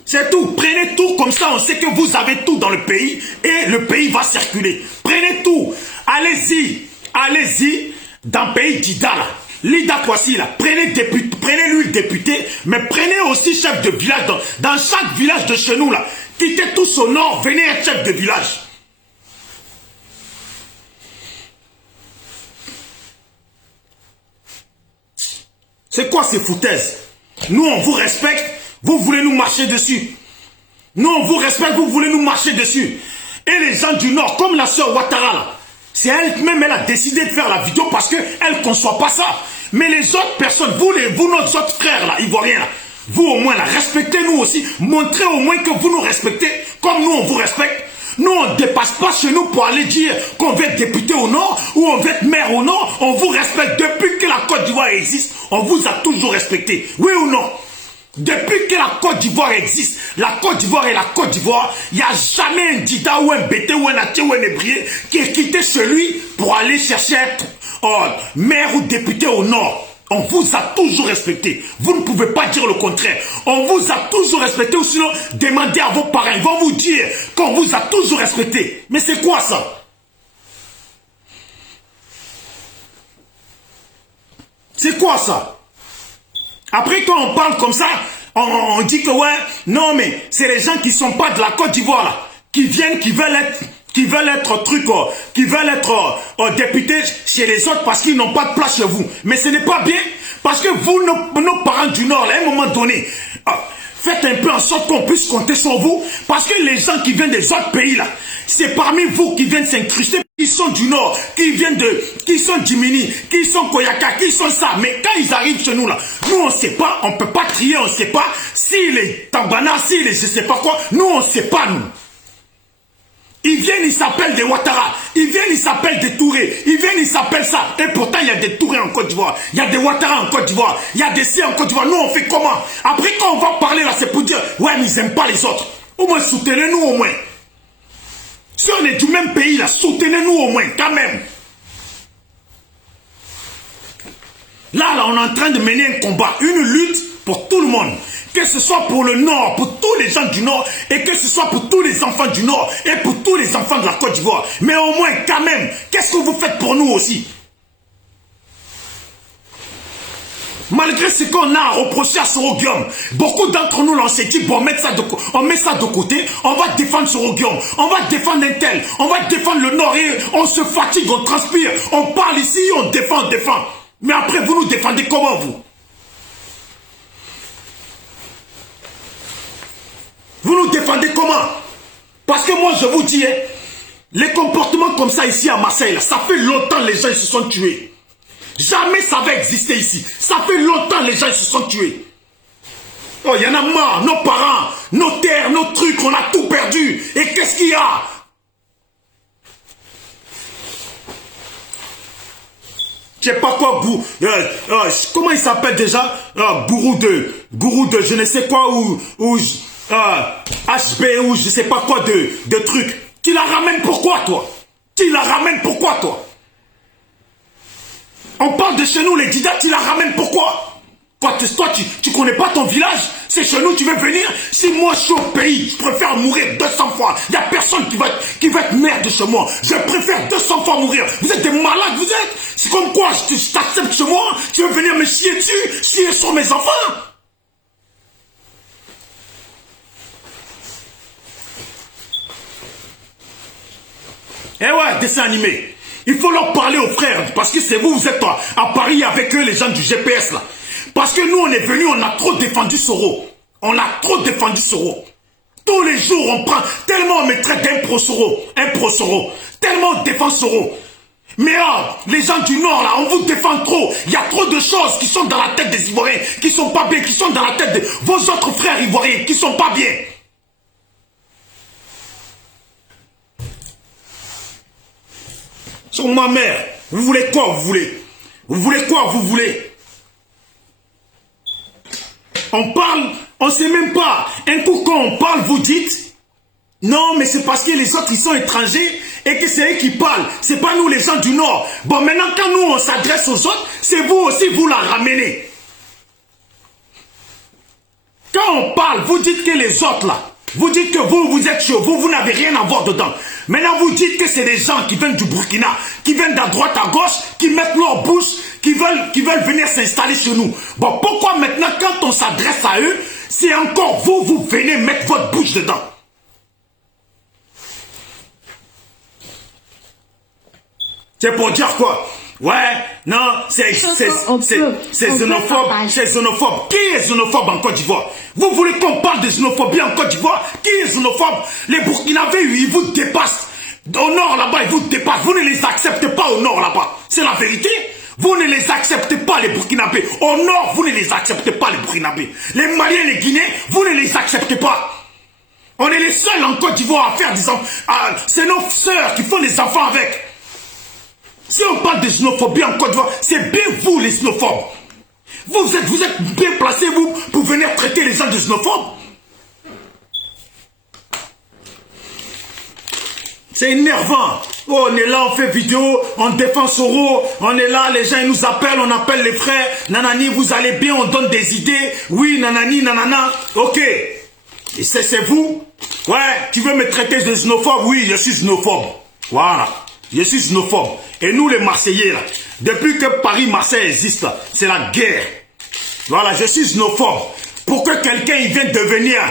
c'est tout. Prenez tout, comme ça on sait que vous avez tout dans le pays et le pays va circuler. Prenez tout, allez-y, allez-y dans le pays d'Ida là. Lida Kwasi là, prenez-lui le député, mais prenez aussi chef de village dans chaque village de chez nous là. Quittez tous au nord, venez être chef de village. C'est quoi ces foutaises? Nous on vous respecte, vous voulez nous marcher dessus. Nous on vous respecte, vous voulez nous marcher dessus. Et les gens du nord, comme la sœur Ouattara là, c'est elle-même, elle a décidé de faire la vidéo parce qu'elle ne conçoit pas ça. Mais les autres personnes, vous nos autres frères là, ivoiriens là, vous au moins là, respectez-nous aussi. Montrez au moins que vous nous respectez comme nous on vous respecte. Nous on ne dépasse pas chez nous pour aller dire qu'on veut être député au nord ou on veut être maire au nord. On vous respecte depuis que la Côte d'Ivoire existe. On vous a toujours respecté. Oui ou non? Depuis que la Côte d'Ivoire existe, la Côte d'Ivoire et la Côte d'Ivoire, il n'y a jamais un Dida ou un Bété ou un Athie ou un Hébrié qui ait quitté celui pour aller chercher être maire ou député au nord. On vous a toujours respecté. Vous ne pouvez pas dire le contraire. On vous a toujours respecté ou sinon demandez à vos parents. Ils vont vous dire qu'on vous a toujours respecté. Mais c'est quoi ça? C'est quoi ça? Après, quand on parle comme ça, on dit que ouais, non, mais c'est les gens qui ne sont pas de la Côte d'Ivoire, là, qui viennent, qui veulent être députés chez les autres parce qu'ils n'ont pas de place chez vous. Mais ce n'est pas bien, parce que vous, nos parents du Nord, là, à un moment donné, faites un peu en sorte qu'on puisse compter sur vous, parce que les gens qui viennent des autres pays, là, c'est parmi vous qui viennent s'incruster, qui sont du Nord, qui sont Djimini, qui sont Koyaka, qui sont ça. Mais quand ils arrivent chez nous, là, nous, on ne sait pas, on ne peut pas trier, on ne sait pas si les Tambana, si les je ne sais pas quoi, nous, on ne sait pas, nous. Ils viennent, ils s'appellent des Ouattara. Ils viennent, ils s'appellent des Touré. Ils viennent, ils s'appellent ça. Et pourtant, il y a des Touré en Côte d'Ivoire. Il y a des Ouattara en Côte d'Ivoire. Il y a des C en Côte d'Ivoire. Nous, on fait comment? Après, quand on va parler là, c'est pour dire, ouais, mais ils n'aiment pas les autres. Au moins, soutenez-nous au moins. Si on est du même pays là, soutenez-nous au moins, quand même. Là, on est en train de mener un combat, une lutte pour tout le monde. Que ce soit pour le Nord, pour tous les gens du Nord, et que ce soit pour tous les enfants du Nord, et pour tous les enfants de la Côte d'Ivoire. Mais au moins, quand même, qu'est-ce que vous faites pour nous aussi? Malgré ce qu'on a à reprocher à Sorogium, beaucoup d'entre nous, on s'est dit, bon, on met ça de côté, on va défendre Sorogium, on va défendre un tel, on va défendre le Nord, et on se fatigue, on transpire, on parle ici, on défend. Mais après, vous nous défendez comment, vous? Vous nous défendez comment? Parce que moi, je vous dis, hein, les comportements comme ça ici à Marseille, là, ça fait longtemps les gens ils se sont tués. Jamais ça va exister ici. Ça fait longtemps les gens ils se sont tués. Oh, il y en a marre, nos parents, nos terres, nos trucs, on a tout perdu. Et qu'est-ce qu'il y a? Je sais pas quoi, comment il s'appelle déjà? Gourou de je ne sais quoi, ou HB, ou je sais pas quoi de trucs. Tu la ramènes pourquoi, toi? On parle de chez nous, les Dida, tu la ramènes pourquoi? Toi, tu connais pas ton village? C'est chez nous, tu veux venir? Si moi je suis au pays, je préfère mourir 200 fois. Il n'y a personne qui va être maire de chez moi. Je préfère 200 fois mourir. Vous êtes des malades, vous êtes? C'est comme quoi, je t'accepte chez moi, tu veux venir me chier dessus, chier sur mes enfants? Eh ouais, dessin animé. Il faut leur parler aux frères, parce que c'est vous êtes à Paris avec eux, les gens du GPS là. Parce que nous, on est venus, on a trop défendu Soro. Tous les jours, on prend, tellement on me traite d'un pro-Soro. Tellement on défend Soro. Mais les gens du Nord là, on vous défend trop. Il y a trop de choses qui sont dans la tête des Ivoiriens, qui sont pas bien, qui sont dans la tête de vos autres frères Ivoiriens, qui sont pas bien. Sur ma mère, vous voulez quoi, vous voulez? On parle, on sait même pas. Un coup quand on parle, vous dites, Non, mais c'est parce que les autres, ils sont étrangers et que c'est eux qui parlent. C'est pas nous, les gens du Nord. Bon, maintenant, quand nous, on s'adresse aux autres, c'est vous aussi, vous la ramenez. Quand on parle, vous dites que les autres, là, vous dites que vous êtes chez vous, vous n'avez rien à voir dedans. Maintenant, vous dites que c'est des gens qui viennent du Burkina, qui viennent de droite à gauche, qui mettent leur bouche, qui veulent venir s'installer chez nous. Bon, pourquoi maintenant, quand on s'adresse à eux, c'est encore vous, vous venez mettre votre bouche dedans? C'est pour dire quoi? Ouais, non, c'est xénophobe, c'est xénophobe. Qui est xénophobe en Côte d'Ivoire? Vous voulez qu'on parle de xénophobie en Côte d'Ivoire? Qui est xénophobe? Les Burkinabés, ils vous dépassent. Au nord là-bas, ils vous dépassent. Vous ne les acceptez pas au nord là-bas. C'est la vérité. Vous ne les acceptez pas, les Burkinabés. Au nord, vous ne les acceptez pas, les Burkinabés. Les Maliens, les Guinéens, vous ne les acceptez pas. On est les seuls en Côte d'Ivoire à faire des enfants. C'est nos sœurs qui font des enfants avec. Si on parle de xénophobie en Côte d'Ivoire, c'est bien vous les xénophobes. Vous êtes bien placés, vous, pour venir traiter les gens de xénophobes. C'est énervant. Oh, on est là, on fait vidéo, on défend Soro, on est là, les gens ils nous appellent, on appelle les frères. Nanani, vous allez bien, on donne des idées. Oui, nanani, nanana. Ok. Et c'est vous. Ouais, tu veux me traiter de xénophobe? Oui, je suis xénophobe. Voilà. Je suis xénophobe. Et nous les Marseillais, là, depuis que Paris-Marseille existe, c'est la guerre. Voilà, je suis xénophobe. Pour que quelqu'un vienne devenir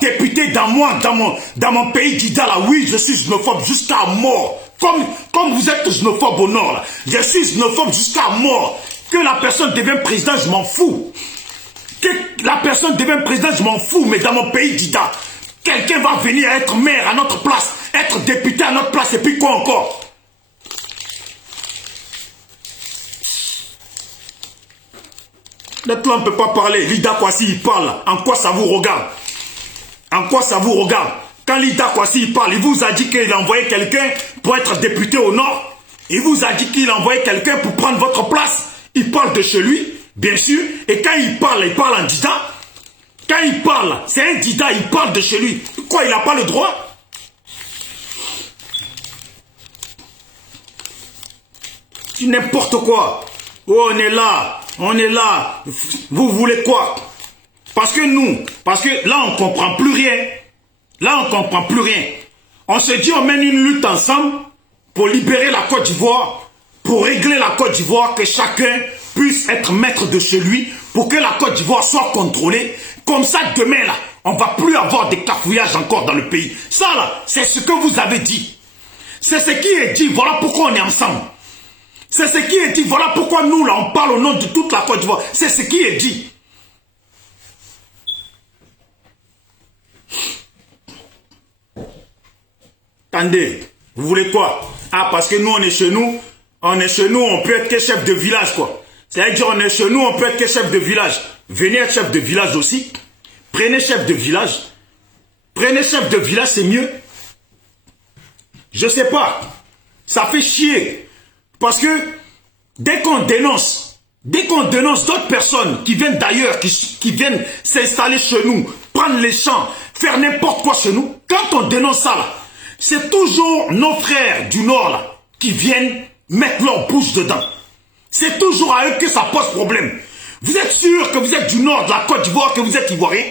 député dans mon pays d'Ida, là, oui, je suis xénophobe jusqu'à mort. Comme vous êtes xénophobe au nord, là, je suis xénophobe jusqu'à mort. Que la personne devienne président, je m'en fous. Que la personne devienne président, je m'en fous. Mais dans mon pays d'Ida, quelqu'un va venir être maire à notre place, être député à notre place, et puis quoi encore? Là, on ne peut pas parler. Lida Kwasi, il parle. En quoi ça vous regarde? En quoi ça vous regarde? Quand Lida Kwasi, il parle, il vous a dit qu'il a envoyé quelqu'un pour être député au Nord. Il vous a dit qu'il a envoyé quelqu'un pour prendre votre place. Il parle de chez lui, bien sûr. Et quand il parle en Dida. Quand il parle, c'est un Dida, il parle de chez lui. Quoi, il n'a pas le droit? C'est n'importe quoi. Oh, on est là. On est là. Vous voulez quoi? Parce que là, on ne comprend plus rien. Là, on ne comprend plus rien. On se dit, on mène une lutte ensemble pour libérer la Côte d'Ivoire, pour régler la Côte d'Ivoire, que chacun puisse être maître de chez lui, pour que la Côte d'Ivoire soit contrôlée. Comme ça, demain, là, on ne va plus avoir des cafouillages encore dans le pays. Ça, là, c'est ce que vous avez dit. C'est ce qui est dit. Voilà pourquoi on est ensemble. C'est ce qui est dit. Voilà pourquoi nous, là, on parle au nom de toute la Côte d'Ivoire. C'est ce qui est dit. Attendez, vous voulez quoi? Ah, parce que nous, on est chez nous, on peut être que chef de village, quoi. C'est-à-dire, on est chez nous, on peut être que chef de village. Venez être chef de village aussi. Prenez chef de village. Prenez chef de village, c'est mieux. Je sais pas. Ça fait chier. Parce que dès qu'on dénonce d'autres personnes qui viennent d'ailleurs, qui viennent s'installer chez nous, prendre les champs, faire n'importe quoi chez nous, quand on dénonce ça là, c'est toujours nos frères du Nord là, qui viennent mettre leur bouche dedans. C'est toujours à eux que ça pose problème. Vous êtes sûr que vous êtes du Nord de la Côte d'Ivoire, que vous êtes Ivoirien?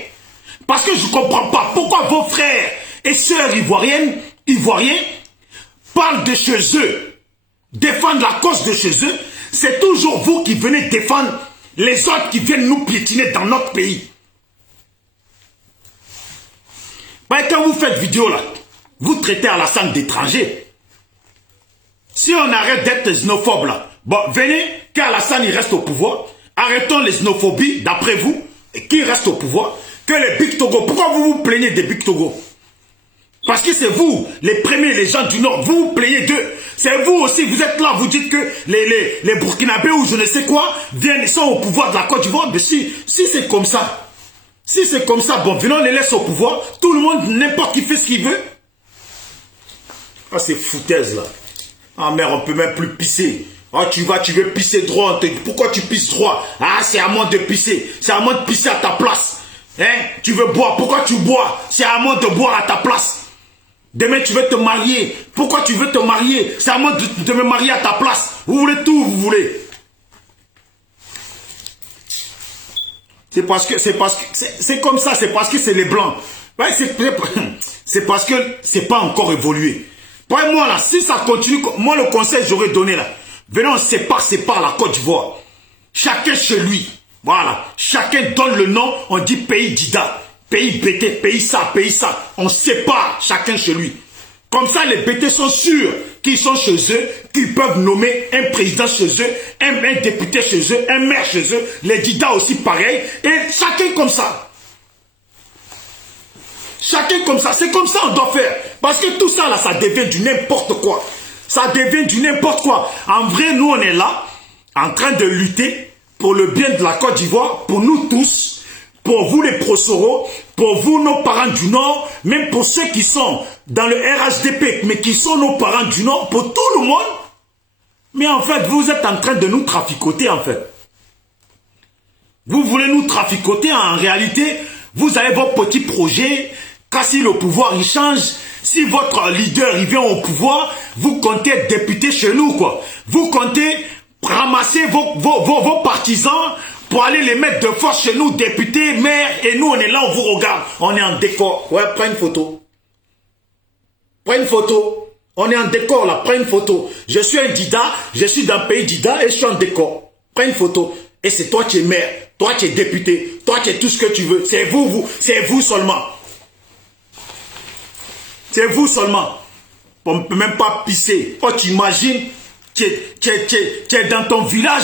Parce que je ne comprends pas pourquoi vos frères et sœurs ivoiriens parlent de chez eux. Défendre la cause de chez eux, c'est toujours vous qui venez défendre les autres qui viennent nous piétiner dans notre pays. Bah, quand vous faites vidéo là, vous traitez Alassane d'étranger. Si on arrête d'être xénophobe là, bon, venez, qu'Alassane il reste au pouvoir. Arrêtons les xénophobies, d'après vous, et qui reste au pouvoir. Que les Big Togo, pourquoi vous vous plaignez des Big Togo? Parce que c'est vous, les premiers, les gens du Nord, vous vous plaignez d'eux. C'est vous aussi, vous êtes là, vous dites que les Burkinabés ou je ne sais quoi, viennent, sont au pouvoir de la Côte d'Ivoire. Mais si c'est comme ça, bon, venons les laisser au pouvoir, tout le monde, n'importe qui fait ce qu'il veut. Ah, c'est foutaise là. Ah merde, on peut même plus pisser. Ah, tu veux pisser droit, pourquoi tu pisses droit? Ah, c'est à moi de pisser, c'est à moi de pisser à ta place. Hein? Tu veux boire, pourquoi tu bois? C'est à moi de boire à ta place. Demain, tu veux te marier. Pourquoi tu veux te marier? C'est à moi de me marier à ta place. Vous voulez tout, vous voulez. C'est comme ça, c'est parce que c'est les blancs. Ouais, c'est parce que c'est pas encore évolué. Pour moi, là, si ça continue, moi, le conseil que j'aurais donné, là, venez, on sépare la Côte d'Ivoire. Chacun chez lui. Voilà. Chacun donne le nom, on dit pays Dida, pays BT, pays ça. On sépare chacun chez lui. Comme ça, les BT sont sûrs qu'ils sont chez eux, qu'ils peuvent nommer un président chez eux, un député chez eux, un maire chez eux, les Dida aussi pareil, et chacun comme ça. Chacun comme ça, c'est comme ça on doit faire. Parce que tout ça là, ça devient du n'importe quoi. Ça devient du n'importe quoi. En vrai, nous on est là, en train de lutter pour le bien de la Côte d'Ivoire, pour nous tous, pour vous les Prosoro, pour vous nos parents du Nord, même pour ceux qui sont dans le RHDP, mais qui sont nos parents du Nord, pour tout le monde. Mais en fait, vous êtes en train de nous traficoter en fait. Vous voulez nous traficoter, en réalité, vous avez vos petits projets. Quand si le pouvoir il change, si votre leader il vient au pouvoir, vous comptez être député chez nous quoi. Vous comptez ramasser vos partisans pour aller les mettre de force chez nous, députés, maires, et nous on est là, on vous regarde, on est en décor. Ouais, prends une photo. Prends une photo. On est en décor là, prends une photo. Je suis un Dida, je suis dans le pays Dida et je suis en décor. Prends une photo. Et c'est toi qui es maire, toi qui es député, toi qui es tout ce que tu veux. C'est c'est vous seulement. C'est vous seulement. On ne peut même pas pisser. Oh, tu imagines, tu es dans ton village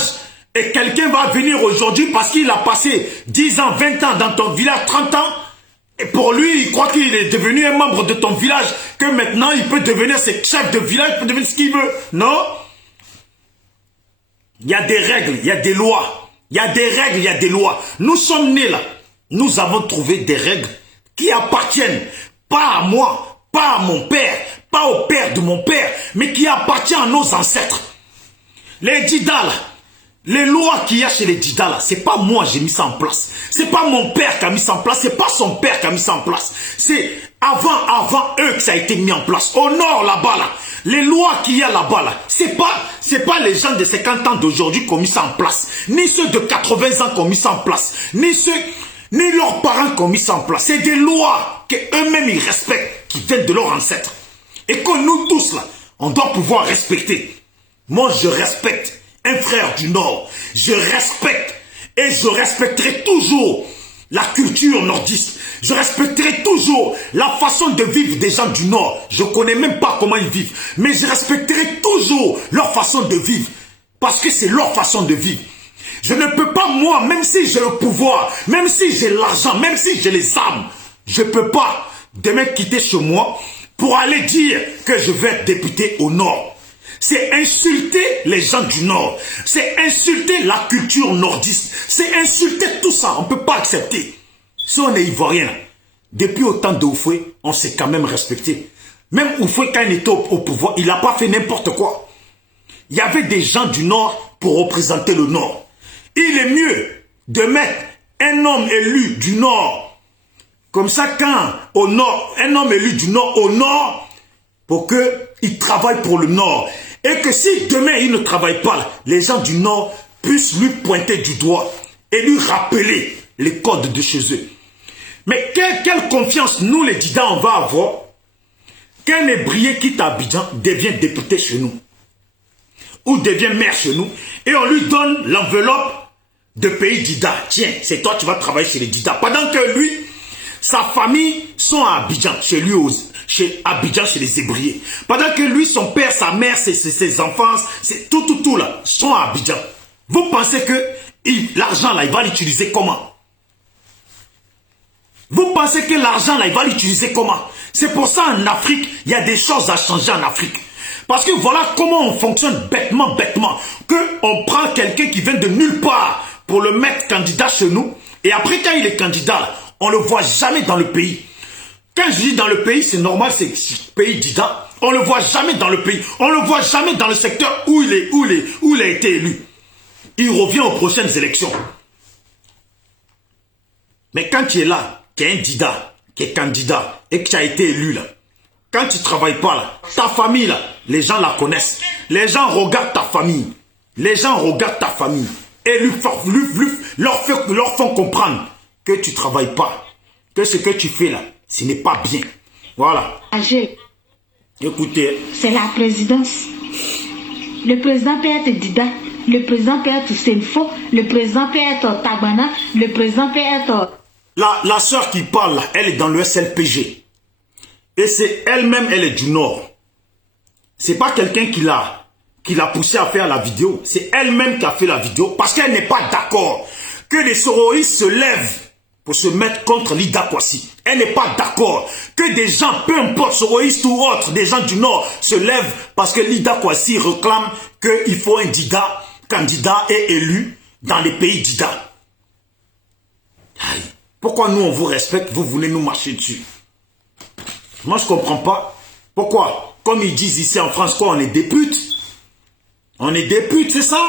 et quelqu'un va venir aujourd'hui parce qu'il a passé 10 ans, 20 ans dans ton village, 30 ans. Et pour lui, il croit qu'il est devenu un membre de ton village, que maintenant il peut devenir chef de village, il peut devenir ce qu'il veut. Non? Il y a des règles, il y a des lois. Il y a des règles, il y a des lois. Nous sommes nés là. Nous avons trouvé des règles qui appartiennent pas à moi, pas à mon père, pas au père de mon père, mais qui appartiennent à nos ancêtres. Les Dida là, les lois qu'il y a chez les Dida là, c'est pas moi j'ai mis ça en place. C'est pas mon père qui a mis ça en place, c'est pas son père qui a mis ça en place. C'est avant eux que ça a été mis en place. Au nord là-bas là, les lois qu'il y a là-bas là, c'est pas les gens de 50 ans d'aujourd'hui qui ont mis ça en place, ni ceux de 80 ans qui ont mis ça en place, ni leurs parents qui ont mis ça en place. C'est des lois qu'eux-mêmes ils respectent, qui viennent de leurs ancêtres. Et que nous tous là, on doit pouvoir respecter. Moi je respecte un frère du Nord. Je respecte et je respecterai toujours la culture nordiste. Je respecterai toujours la façon de vivre des gens du Nord. Je ne connais même pas comment ils vivent. Mais je respecterai toujours leur façon de vivre. Parce que c'est leur façon de vivre. Je ne peux pas, moi, même si j'ai le pouvoir, même si j'ai l'argent, même si j'ai les armes, je ne peux pas demain quitter chez moi pour aller dire que je vais être député au Nord. C'est insulter les gens du Nord. C'est insulter la culture nordiste. C'est insulter tout ça. On ne peut pas accepter. Si on est ivoirien, depuis au temps de Houphouët, on s'est quand même respecté. Même Houphouët, quand il était au pouvoir, il n'a pas fait n'importe quoi. Il y avait des gens du Nord pour représenter le Nord. Il est mieux de mettre un homme élu du Nord. Comme ça, quand au Nord, un homme élu du Nord au Nord, pour qu'il travaille pour le Nord. Et que si demain il ne travaille pas, les gens du Nord puissent lui pointer du doigt et lui rappeler les codes de chez eux. Mais quelle confiance nous les Dida on va avoir qu'un Ébrié quitte Abidjan devient député chez nous ou devient maire chez nous et on lui donne l'enveloppe de pays Dida. Tiens, c'est toi tu vas travailler chez les Dida. Pendant que lui, sa famille sont à Abidjan, chez lui chez Abidjan, chez les Ébriés. Pendant que lui, son père, sa mère, ses enfants, tout là, sont à Abidjan. Vous pensez que l'argent là, il va l'utiliser comment? Vous pensez que l'argent là, il va l'utiliser comment? C'est pour ça en Afrique, il y a des choses à changer en Afrique. Parce que voilà comment on fonctionne bêtement, qu'on prend quelqu'un qui vient de nulle part pour le mettre candidat chez nous. Et après, quand il est candidat, là, on ne le voit jamais dans le pays. Quand je dis dans le pays, c'est normal, c'est pays Dida. On ne le voit jamais dans le pays. On ne le voit jamais dans le secteur où il a été élu. Il revient aux prochaines élections. Mais quand tu es là, tu es un Dida, qui est candidat, et que tu as été élu là, Quand tu ne travailles pas là, ta famille là, les gens la connaissent. Les gens regardent ta famille. Les gens regardent ta famille. Et leur font comprendre que tu ne travailles pas. Que ce que tu fais là, ce n'est pas bien. Voilà. Écoutez. C'est la présidence. Le président peut être Dida. Le président peut être Senfo. Le président peut être Tabana. Le président peut être... La sœur qui parle là, elle est dans le SLPG. Et c'est elle-même, elle est du Nord. C'est pas quelqu'un qui l'a poussé à faire la vidéo. C'est elle-même qui a fait la vidéo parce qu'elle n'est pas d'accord que les soroïstes se lèvent pour se mettre contre Lida Kwasi. Elle n'est pas d'accord que des gens, peu importe, soroïstes ou autres, des gens du Nord se lèvent parce que Lida Kwasi réclame qu'il faut un Dida, candidat et élu dans les pays Dida. Aïe. Pourquoi nous on vous respecte, vous voulez nous marcher dessus? Moi je ne comprends pas. Pourquoi? Comme ils disent ici en France, quoi, on est des putes. On est des putes, c'est ça?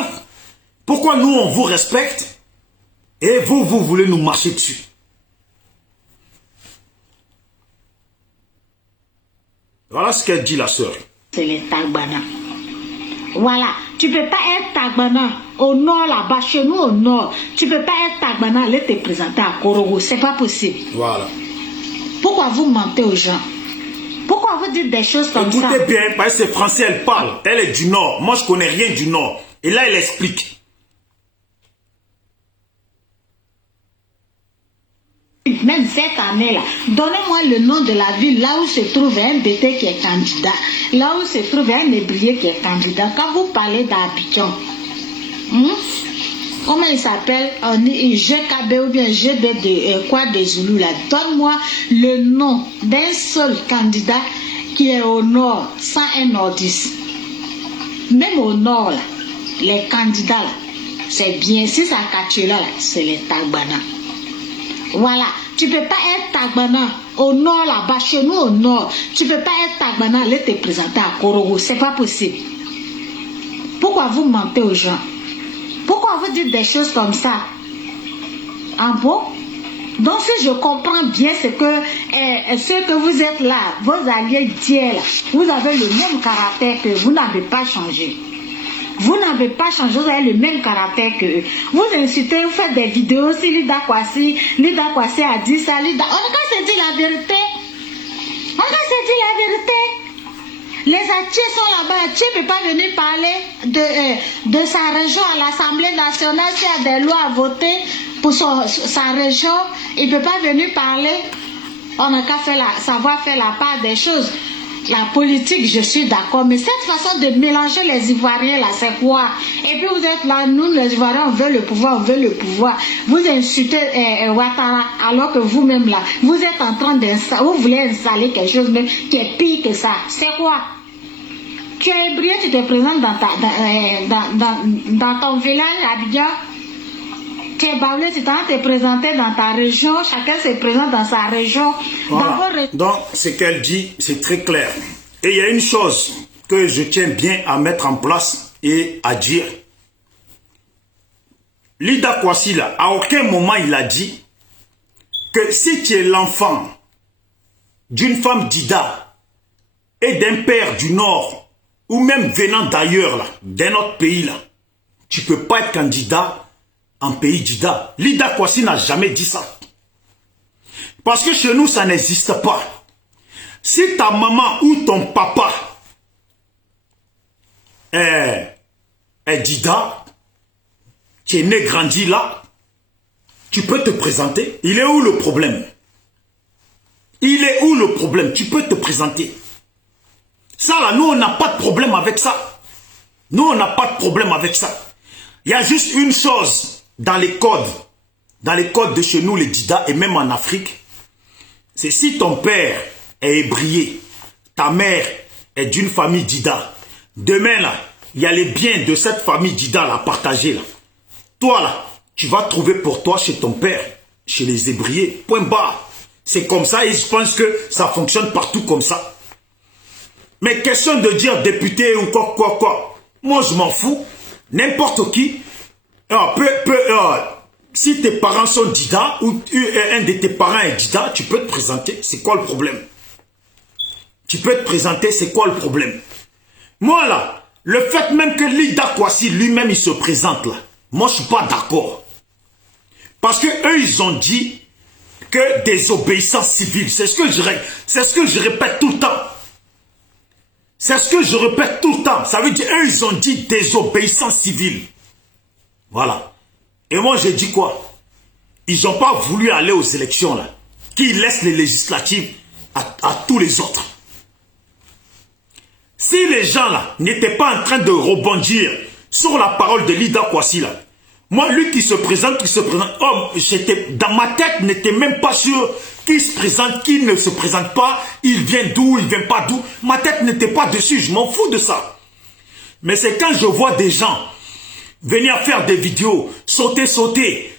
Pourquoi nous on vous respecte et vous voulez nous marcher dessus? Voilà ce qu'elle dit la sœur. C'est les Tagbana. Voilà, tu peux pas être Tagbana au nord là-bas, chez nous au nord. Tu peux pas être Tagbana, aller te présenter à Korogo, c'est pas possible. Voilà. Pourquoi vous mentez aux gens? Pourquoi vous dites des choses comme ça? Écoutez bien, parce que c'est français, elle parle. Elle est du Nord. Moi, je connais rien du Nord. Et là, elle explique. Même cette année-là, donnez-moi le nom de la ville là où se trouve un BT qui est candidat, là où se trouve un ébrier qui est candidat. Quand vous parlez d'Abidjan, comment il s'appelle? GKB ou bien GB quoi des Zoulous là. Donne-moi le nom d'un seul candidat qui est au nord, sans un nordiste. Même au nord, là, les candidats là, c'est bien. Si ça Kachela là, c'est les Tagbana. Voilà, tu peux pas être Tagbana au nord là-bas, chez nous au nord. Tu peux pas être Tagbana, aller te présenter à Korogo, c'est pas possible. Pourquoi vous mentez aux gens? Pourquoi vous dites des choses comme ça? Ah bon? Donc si je comprends bien ce que vous êtes là, vos alliés d'hier là, vous avez le même caractère que vous n'avez pas changé. Vous n'avez pas changé, vous avez le même caractère que eux. Vous insultez, vous faites des vidéos si Lida Kwasi a dit ça, Lida. On a qu'à se dire la vérité. On a qu'à se dire la vérité. Les Attiers sont là-bas. Attier ne peut pas venir parler de sa région à l'Assemblée nationale s'il y a des lois à voter pour sa région. Il ne peut pas venir parler. On n'a qu'à savoir faire la part des choses. La politique, je suis d'accord, mais cette façon de mélanger les Ivoiriens là, c'est quoi? Et puis vous êtes là, nous les Ivoiriens, on veut le pouvoir, on veut le pouvoir. Vous insultez Ouattara, alors que vous-même là, vous êtes en train vous voulez installer quelque chose même qui est pire que ça. C'est quoi? Tu es ébrié, tu te présentes dans ton village à Abidjan. Tu es baoulé, tu t'en te présenter dans ta région, chacun se présente dans sa région. Voilà. Donc, ce qu'elle dit, c'est très clair. Et il y a une chose que je tiens bien à mettre en place et à dire. Lida Kwasi, là, à aucun moment il a dit que si tu es l'enfant d'une femme Dida et d'un père du Nord, ou même venant d'ailleurs, d'un autre pays, là, tu ne peux pas être candidat en pays Dida. Lida Kwasi n'a jamais dit ça. Parce que chez nous, ça n'existe pas. Si ta maman ou ton papa est Dida, tu es né, grandi là, tu peux te présenter. Il est où le problème? Il est où le problème? Tu peux te présenter. Ça là, nous on n'a pas de problème avec ça. Nous on n'a pas de problème avec ça. Il y a juste une chose dans les codes de chez nous, les Dida, et même en Afrique, c'est si ton père est ébrié, ta mère est d'une famille Dida, demain là, il y a les biens de cette famille Dida là, à partager là. Toi là, tu vas trouver pour toi chez ton père, chez les ébriés, point barre. C'est comme ça et je pense que ça fonctionne partout comme ça. Mais question de dire député ou quoi. Moi je m'en fous. N'importe qui. Si tes parents sont Dida ou un de tes parents est Dida, tu peux te présenter. C'est quoi le problème? Tu peux te présenter, c'est quoi le problème? Moi là, le fait même que Lida Kwasi lui-même il se présente là, moi je suis pas d'accord. Parce que eux ils ont dit que désobéissance civile, c'est ce que je répète tout le temps. C'est ce que je répète tout le temps. Ça veut dire, eux ils ont dit désobéissance civile. Voilà. Et moi j'ai dit quoi? Ils n'ont pas voulu aller aux élections là, qui laissent les législatives à tous les autres. Si les gens là n'étaient pas en train de rebondir sur la parole de Lida Kwasi là, moi lui qui se présente, oh, dans ma tête n'était même pas sûr qui se présente, qui ne se présente pas, il vient d'où, il vient pas d'où. Ma tête n'était pas dessus, je m'en fous de ça. Mais c'est quand je vois des gens venir faire des vidéos, sauter.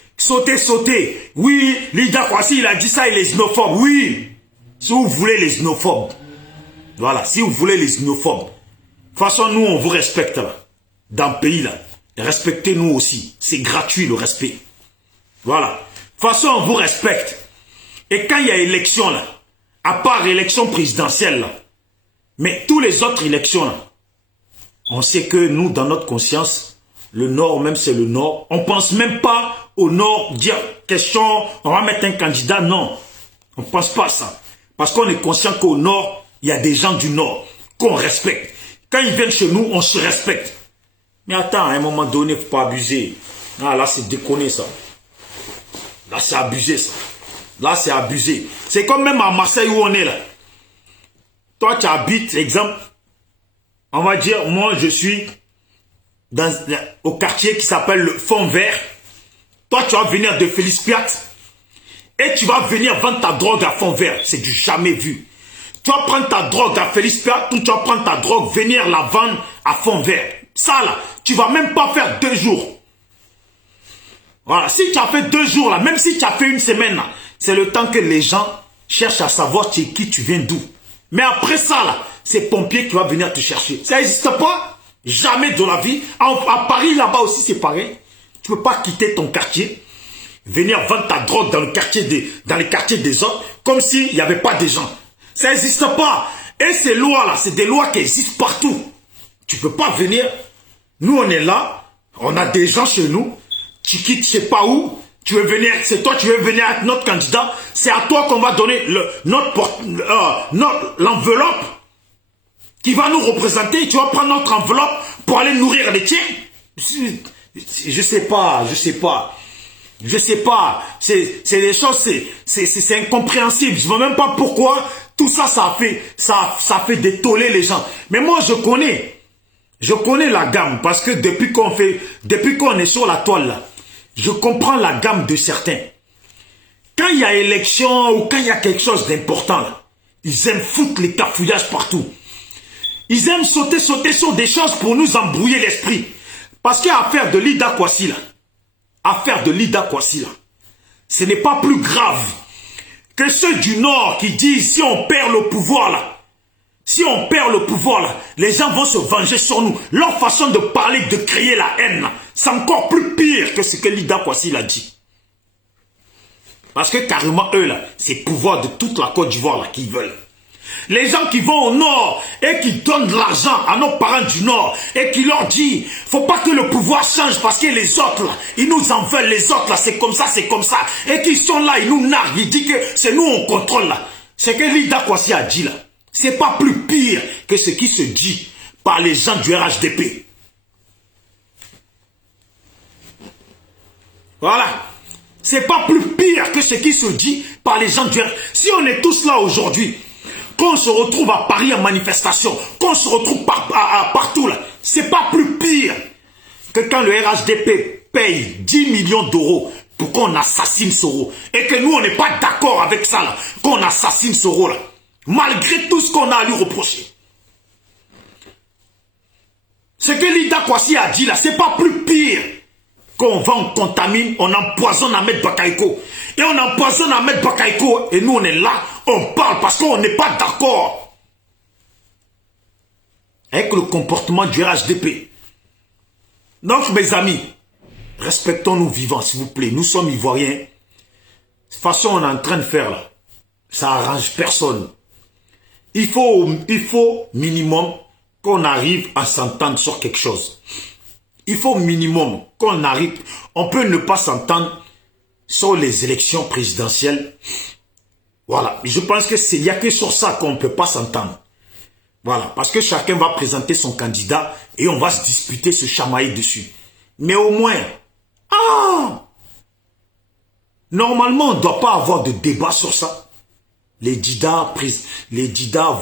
Oui, Lida Kwasi il a dit ça, il est xénophobe. Oui, si vous voulez les xénophobes. Voilà, si vous voulez les xénophobes. De toute façon, nous, on vous respecte là. Dans le pays là. Respectez-nous aussi. C'est gratuit le respect. Voilà. De toute façon, on vous respecte. Et quand il y a élection là, à part élection présidentielle là, mais tous les autres élections là, on sait que nous, dans notre conscience, le Nord, même c'est le Nord, on ne pense même pas au Nord, dire question, on va mettre un candidat, non. On ne pense pas à ça. Parce qu'on est conscient qu'au Nord, il y a des gens du Nord qu'on respecte. Quand ils viennent chez nous, on se respecte. Mais attends, à un moment donné, il ne faut pas abuser. Ah, là, c'est déconné, ça. Là, c'est abusé, ça. Là, c'est abusé. C'est comme même à Marseille où on est, là. Toi, tu habites, exemple, on va dire, moi, je suis au quartier qui s'appelle le Fond Vert. Toi, tu vas venir de Félix Piat et tu vas venir vendre ta drogue à Fond Vert. C'est du jamais vu. Tu vas prendre ta drogue à Félix Piat ou tu vas prendre ta drogue, venir la vendre à Fond Vert. Ça là, tu vas même pas faire 2 jours. Voilà, si tu as fait 2 jours là, même si tu as fait une semaine là, c'est le temps que les gens cherchent à savoir qui tu viens d'où. Mais après ça là, c'est pompier qui va venir te chercher. Ça n'existe pas. Jamais de la vie. À Paris là-bas aussi c'est pareil. Tu peux pas quitter ton quartier, venir vendre ta drogue dans les quartiers des autres, comme s'il n'y avait pas de gens. Ça n'existe pas. Et ces lois-là, c'est des lois qui existent partout. Tu ne peux pas venir. Nous, on est là. On a des gens chez nous. Tu quittes je ne sais pas où. Tu veux venir, c'est toi, tu veux venir avec notre candidat. C'est à toi qu'on va donner l'enveloppe qui va nous représenter. Tu vas prendre notre enveloppe pour aller nourrir les tiens. Je sais pas. C'est des choses, c'est incompréhensible. Je ne vois même pas pourquoi tout ça, ça fait détoller les gens. Mais moi, je connais la gamme parce que depuis qu'on est sur la toile là, je comprends la gamme de certains. Quand il y a élection ou quand il y a quelque chose d'important là, ils aiment foutre les cafouillages partout. Ils aiment sauter sur des choses pour nous embrouiller l'esprit. Parce qu'il y a affaire de Lida Kwasi là. Ce n'est pas plus grave que ceux du Nord qui disent si on perd le pouvoir là, les gens vont se venger sur nous. Leur façon de parler, de créer la haine, c'est encore plus pire que ce que Lida Kwasi a dit. Parce que carrément eux là, c'est le pouvoir de toute la Côte d'Ivoire là qu'ils veulent. Les gens qui vont au Nord et qui donnent de l'argent à nos parents du Nord et qui leur disent, faut pas que le pouvoir change parce que les autres là, ils nous en veulent, les autres là, c'est comme ça. Et qui sont là, ils nous narguent, ils disent que c'est nous on contrôle là. C'est que Lida Kwasi a dit là. C'est pas plus pire que ce qui se dit par les gens du RHDP. Voilà. C'est pas plus pire que ce qui se dit par les gens du RHDP. Si on est tous là aujourd'hui, qu'on se retrouve à Paris en manifestation, qu'on se retrouve partout là, c'est pas plus pire que quand le RHDP paye 10 millions d'euros pour qu'on assassine Soro. Et que nous on n'est pas d'accord avec ça là, qu'on assassine Soro là. Malgré tout ce qu'on a à lui reprocher. Ce que Lida Kwasi a dit là, c'est pas plus pire qu'on va, on contamine, on empoisonne Ahmed Bakaïko. Et on empoisonne Ahmed Bakaïko et nous on est là, on parle parce qu'on n'est pas d'accord avec le comportement du RHDP. Donc mes amis, respectons-nous vivants s'il vous plaît. Nous sommes Ivoiriens. De toute façon on est en train de faire là, ça arrange personne. il faut minimum qu'on arrive à s'entendre sur quelque chose. Il faut minimum qu'on arrive. On peut ne pas s'entendre sur les élections présidentielles. Voilà. Je pense que il n'y a que sur ça qu'on ne peut pas s'entendre. Voilà. Parce que chacun va présenter son candidat et on va se disputer, se chamailler dessus. Mais au moins, normalement, on ne doit pas avoir de débat sur ça. Les Dida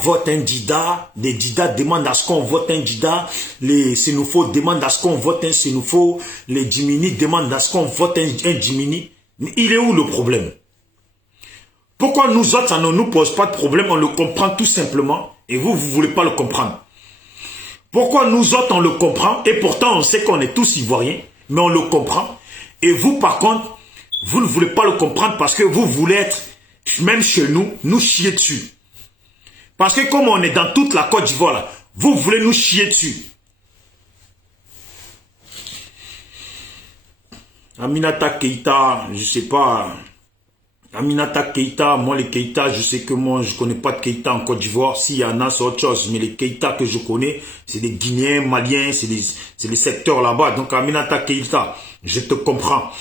votent un Dida, les Dida demandent à ce qu'on vote un Dida, les Sénoufos demandent à ce qu'on vote un Sénoufo, les Djimini demandent à ce qu'on vote un Djimini. Mais il est où le problème? Pourquoi nous autres, ça ne nous pose pas de problème? On le comprend tout simplement et vous ne voulez pas le comprendre. Pourquoi nous autres, on le comprend et pourtant on sait qu'on est tous Ivoiriens, mais on le comprend. Et vous, par contre, vous ne voulez pas le comprendre parce que vous voulez être, même chez nous, nous chier dessus. Parce que comme on est dans toute la Côte d'Ivoire, là, vous voulez nous chier dessus. Aminata Keïta, je sais pas. Aminata Keïta, moi les Keïta, je sais que moi je connais pas de Keïta en Côte d'Ivoire. S'il y en a, c'est autre chose. Mais les Keïta que je connais, c'est des Guinéens, Maliens, c'est les secteurs là-bas. Donc Aminata Keïta, je te comprends.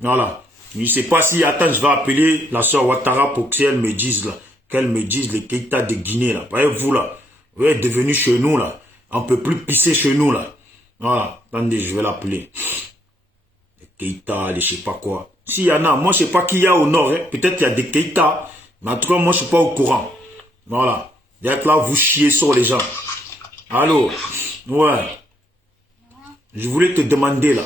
Voilà. Je ne sais pas si, attends, je vais appeler la soeur Ouattara pour qu'elle me dise là, qu'elle me dise les Keïta de Guinée là. Voyez-vous là, vous êtes devenu chez nous là. On ne peut plus pisser chez nous là. Voilà, attendez, je vais l'appeler. Les Keïta, les je sais pas quoi. S'il y en a, moi je sais pas qui y a au nord. Hein. Peut-être il y a des Keïta, mais en tout cas moi je suis pas au courant. Voilà. D'être là, vous chiez sur les gens. Allô? Ouais. Je voulais te demander là.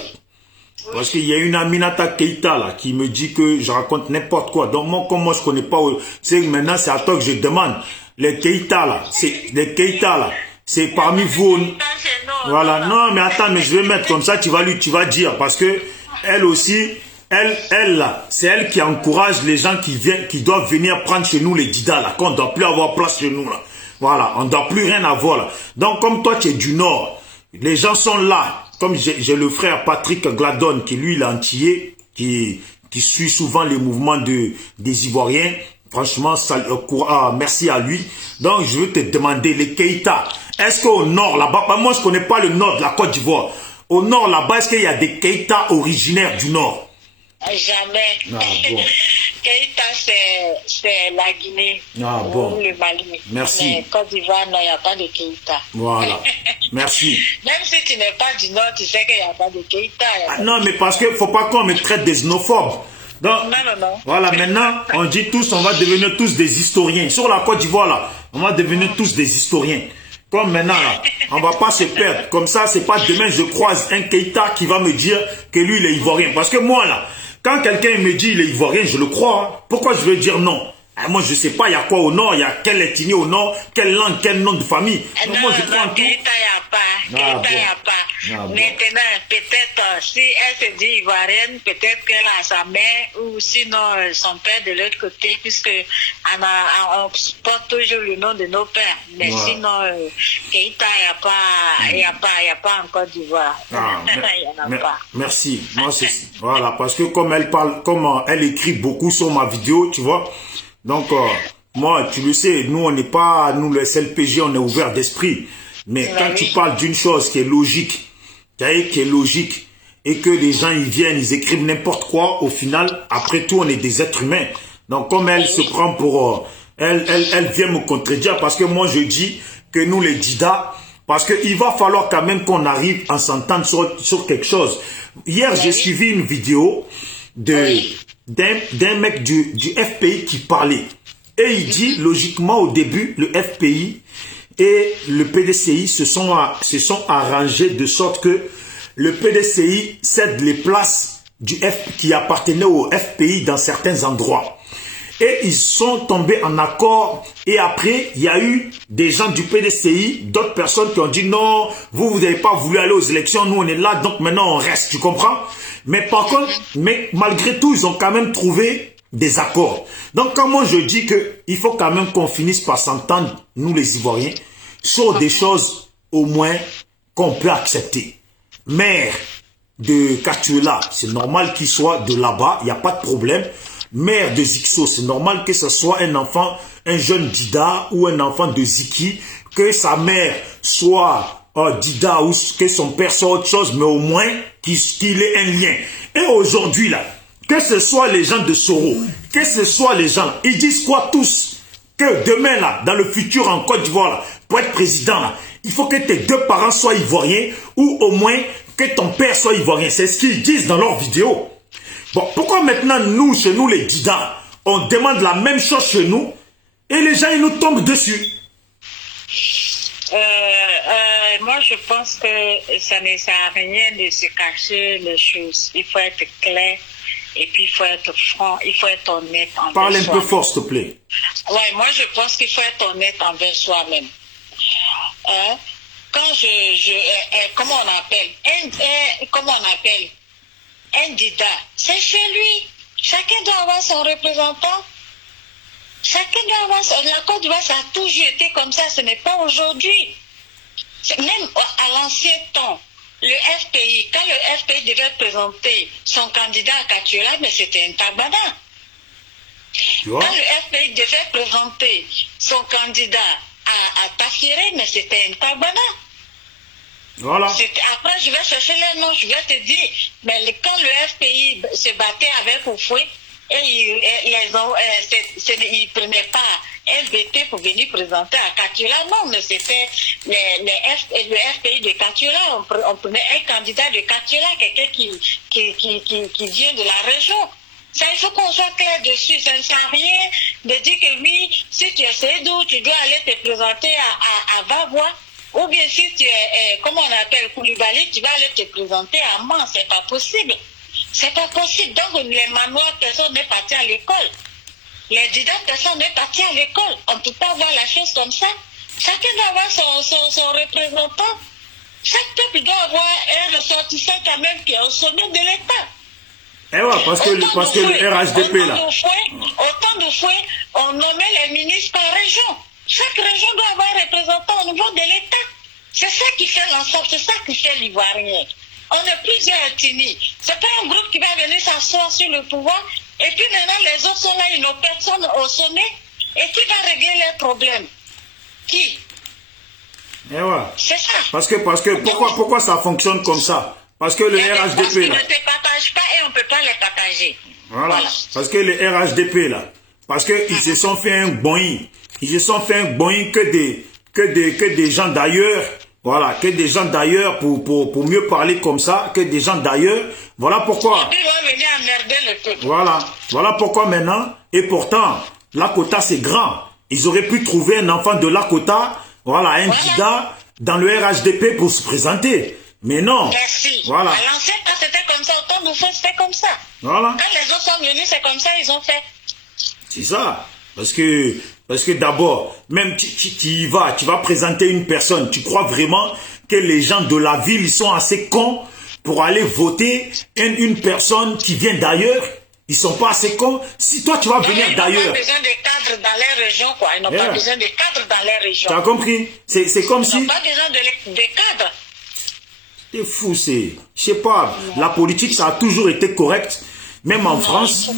Parce qu'il y a une Aminata Keïta là qui me dit que je raconte n'importe quoi. Donc moi, comme moi je connais pas, c'est maintenant c'est à toi que je demande. Les Keïta là, c'est parmi vous. Voilà, non mais attends, mais je vais mettre comme ça, tu vas dire parce que elle aussi, elle là, c'est elle qui encourage les gens qui doivent venir prendre chez nous les Dida là, qu'on ne doit plus avoir place chez nous là. Voilà, on ne doit plus rien avoir là. Donc comme toi tu es du nord, les gens sont là. Comme j'ai le frère Patrick Gladon, qui lui, il est antillais, qui suit souvent les mouvements des Ivoiriens. Franchement, merci à lui. Donc, je veux te demander, les Keïta, est-ce qu'au nord, là-bas, moi, je ne connais pas le nord de la Côte d'Ivoire. Au nord, là-bas, est-ce qu'il y a des Keïta originaires du nord? Jamais. Ah, bon. Keïta, c'est la Guinée ou le Mali. Merci. Mais Côte d'Ivoire, non, il n'y a pas de Keïta. Voilà. Merci. Même si tu n'es pas du Nord, tu sais qu'il n'y a pas de Keïta. Non, mais parce qu'il ne faut pas qu'on me traite des xénophobes. Donc, non. Voilà, maintenant, on dit tous, on va devenir tous des historiens. Sur la Côte d'Ivoire, là, on va devenir tous des historiens. Comme maintenant, là, on va pas se perdre. Comme ça, c'est pas demain, je croise un Keïta qui va me dire que lui, il est ivoirien. Parce que moi, là, quand quelqu'un me dit il est ivoirien, je le crois. Hein. Pourquoi je veux dire non? Moi, je sais pas, il y a quoi au nord, il y a quelle ethnie au nord, quelle langue, quel nom de famille. Non, moi, je crois en tout. Keïta, il n'y a pas. Keïta, il n'y a pas. Maintenant, peut-être, si elle se dit ivoirienne, peut-être qu'elle a sa mère ou sinon son père de l'autre côté, puisque on porte toujours le nom de nos pères. Mais sinon, Keïta, il n'y a pas en Côte d'Ivoire. Il n'y en a pas. Merci. Moi, voilà, parce que comme elle parle, comme elle écrit beaucoup sur ma vidéo, tu vois. Donc, moi, tu le sais, nous, on n'est pas, nous, le SLPG, on est ouvert d'esprit. Mais quand tu parles d'une chose qui est logique, et que les gens, ils viennent, ils écrivent n'importe quoi, au final, après tout, on est des êtres humains. Donc, comme elle se prend pour, elle vient me contredire parce que moi, je dis que nous, les Dida, parce qu'il va falloir quand même qu'on arrive à s'entendre sur quelque chose. Hier, j'ai suivi une vidéo d'un mec du FPI qui parlait. Et il dit, logiquement, au début, le FPI et le PDCI se sont arrangés de sorte que le PDCI cède les places qui appartenaient au FPI dans certains endroits. Et ils sont tombés en accord. Et après, il y a eu des gens du PDCI, d'autres personnes qui ont dit non, vous n'avez pas voulu aller aux élections, nous on est là, donc maintenant on reste, tu comprends? Mais par contre, malgré tout, ils ont quand même trouvé des accords. Donc quand moi je dis qu'il faut quand même qu'on finisse par s'entendre, nous les Ivoiriens, sur des choses au moins qu'on peut accepter. Maire de Katuela, c'est normal qu'il soit de là-bas, il n'y a pas de problème. Maire de Zixo, c'est normal que ce soit un enfant un jeune Dida ou un enfant de Ziki, que sa mère soit Dida ou que son père soit autre chose, mais au moins qu'il ait un lien. Et aujourd'hui, là, que ce soit les gens de Soro, que ce soit les gens, ils disent quoi tous? Que demain, là, dans le futur en Côte d'Ivoire, là, pour être président, là, il faut que tes deux parents soient ivoiriens ou au moins que ton père soit ivoirien. C'est ce qu'ils disent dans leurs vidéos. Bon, pourquoi maintenant, nous, chez nous, les Dida, on demande la même chose chez nous et les gens, ils nous tombent dessus? Moi, je pense que ça ne sert à rien de se cacher les choses. Il faut être clair et puis il faut être franc, il faut être honnête envers Parle un peu soi-même. fort, s'il te plaît. Oui, moi, je pense qu'il faut être honnête envers soi-même. Quand comment on appelle un Dida, c'est chez lui. Chacun doit avoir son représentant. Chacun doit avoir son... La Côte d'Ivoire, ça a toujours été comme ça, ce n'est pas aujourd'hui. Même à l'ancien temps, le FPI, quand le FPI devait présenter son candidat à Katuela, mais c'était un tabada. Quand le FPI devait présenter son candidat à Tafieré, mais c'était un tabada. Voilà. Après, je vais chercher les noms, je vais te dire, mais quand le FPI se battait avec Oufoué, et ils ne prenaient pas un BT pour venir présenter à Katuela, non, mais c'était le FPI de Katuela, on prenait un candidat de Katuela, quelqu'un qui vient de la région. Ça, il faut qu'on soit clair dessus. Ça ne sert à rien de dire que oui, si tu es Sédou, tu dois aller te présenter à Vavois. Ou bien si tu es, comment on appelle, Koulibaly, tu vas aller te présenter à Mans. C'est pas possible. C'est pas possible. Donc, les manoirs, personne n'est parti à l'école. Les Dida, personne n'est parti à l'école. On ne peut pas voir la chose comme ça. Chacun doit avoir son représentant. Chaque peuple doit avoir un ressortissant quand même qui est au sommet de l'État. Eh ouais, parce que le RHDP là. Autant de fois, on nommait les ministres par région. Chaque région doit avoir un représentant au niveau de l'État. C'est ça qui fait l'ensemble, c'est ça qui fait l'Ivoirien. On est plusieurs ethnies. C'est pas un groupe qui va venir s'asseoir sur le pouvoir et puis maintenant les autres sont là, ils n'ont personne au sommet. Et qui va régler les problèmes? Qui? Eh ouais. C'est ça. Parce que pourquoi ça fonctionne comme ça? Parce que le RHDP là. On ne te partage pas et on ne peut pas les partager. Voilà. Parce que le RHDP là, parce qu'ils se sont fait un boing. Ils se sont fait un boing que des gens d'ailleurs. Voilà, que des gens d'ailleurs, pour mieux parler comme ça, que des gens d'ailleurs. Voilà pourquoi. Voilà pourquoi maintenant. Et pourtant, Lakota c'est grand. Ils auraient pu trouver un enfant de Lakota, voilà, un Dida dans le RHDP pour se présenter. Mais non. Merci. Voilà. À l'ancien temps, c'était comme ça. Autant de fois, c'était comme ça. Voilà. Quand les autres sont venus, c'est comme ça, ils ont fait. C'est ça. Parce que d'abord, même tu y vas, tu vas présenter une personne. Tu crois vraiment que les gens de la ville, ils sont assez cons pour aller voter une personne qui vient d'ailleurs? Ils sont pas assez cons. Si toi, tu vas venir d'ailleurs. Ils n'ont pas besoin de cadres dans les régions, quoi. Ils n'ont pas besoin de cadres dans les régions. Tu as compris? C'est comme si... Ils n'ont pas besoin de cadres. C'est fou, c'est... Je sais pas, la politique, ça a toujours été correct. Même en France,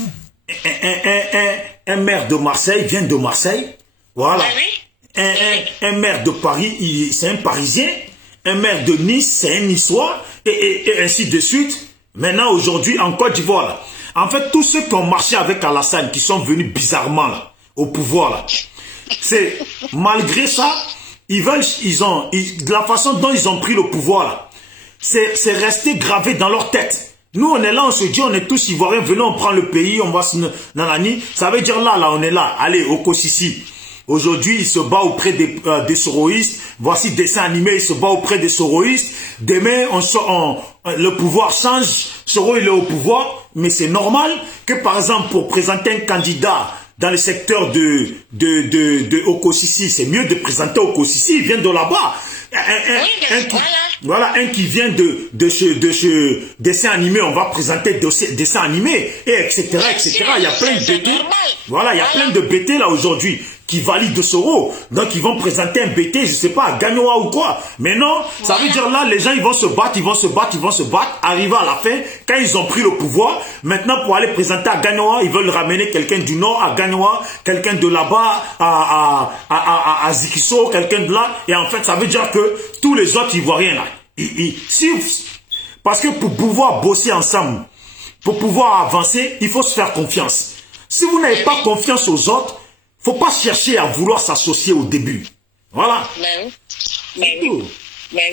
un maire de Marseille vient de Marseille. Voilà. Un maire de Paris, c'est un Parisien. Un maire de Nice, c'est un Niçois. Et ainsi de suite. Maintenant, aujourd'hui, en Côte d'Ivoire, là. En fait, tous ceux qui ont marché avec Alassane, qui sont venus bizarrement là, au pouvoir, là, c'est malgré ça, de la façon dont ils ont pris le pouvoir, là, c'est resté gravé dans leur tête. Nous, on est là, on se dit, on est tous Ivoiriens, venons, on prend le pays, on va se nanani. Ça veut dire là, on est là. Allez, au Kossissi. Aujourd'hui, il se bat auprès des soroïstes. Voici dessin animé, il se bat auprès des soroïstes. Demain, le pouvoir change. Soro, il est au pouvoir. Mais c'est normal que, par exemple, pour présenter un candidat dans le secteur de Okosisi, c'est mieux de présenter Okosisi, il vient de là-bas. Un qui vient de ce dessin animé, on va présenter dessin animé, et etc., etc. Il y a plein de BT. Voilà, il y a plein de BT là aujourd'hui. qui valident Soro. Donc, ils vont présenter un BT, je sais pas, à Gagnoa ou quoi. Mais non, ça veut dire là, les gens, ils vont se battre, ils vont se battre, ils vont se battre. Arrivé à la fin, quand ils ont pris le pouvoir, maintenant, pour aller présenter à Gagnoa, ils veulent ramener quelqu'un du Nord à Gagnoa, quelqu'un de là-bas à Zikiso, quelqu'un de là. Et en fait, ça veut dire que tous les autres Ivoiriens, là, parce que pour pouvoir bosser ensemble, pour pouvoir avancer, il faut se faire confiance. Si vous n'avez pas confiance aux autres, faut pas chercher à vouloir s'associer au début. Voilà. Mais oui. Mais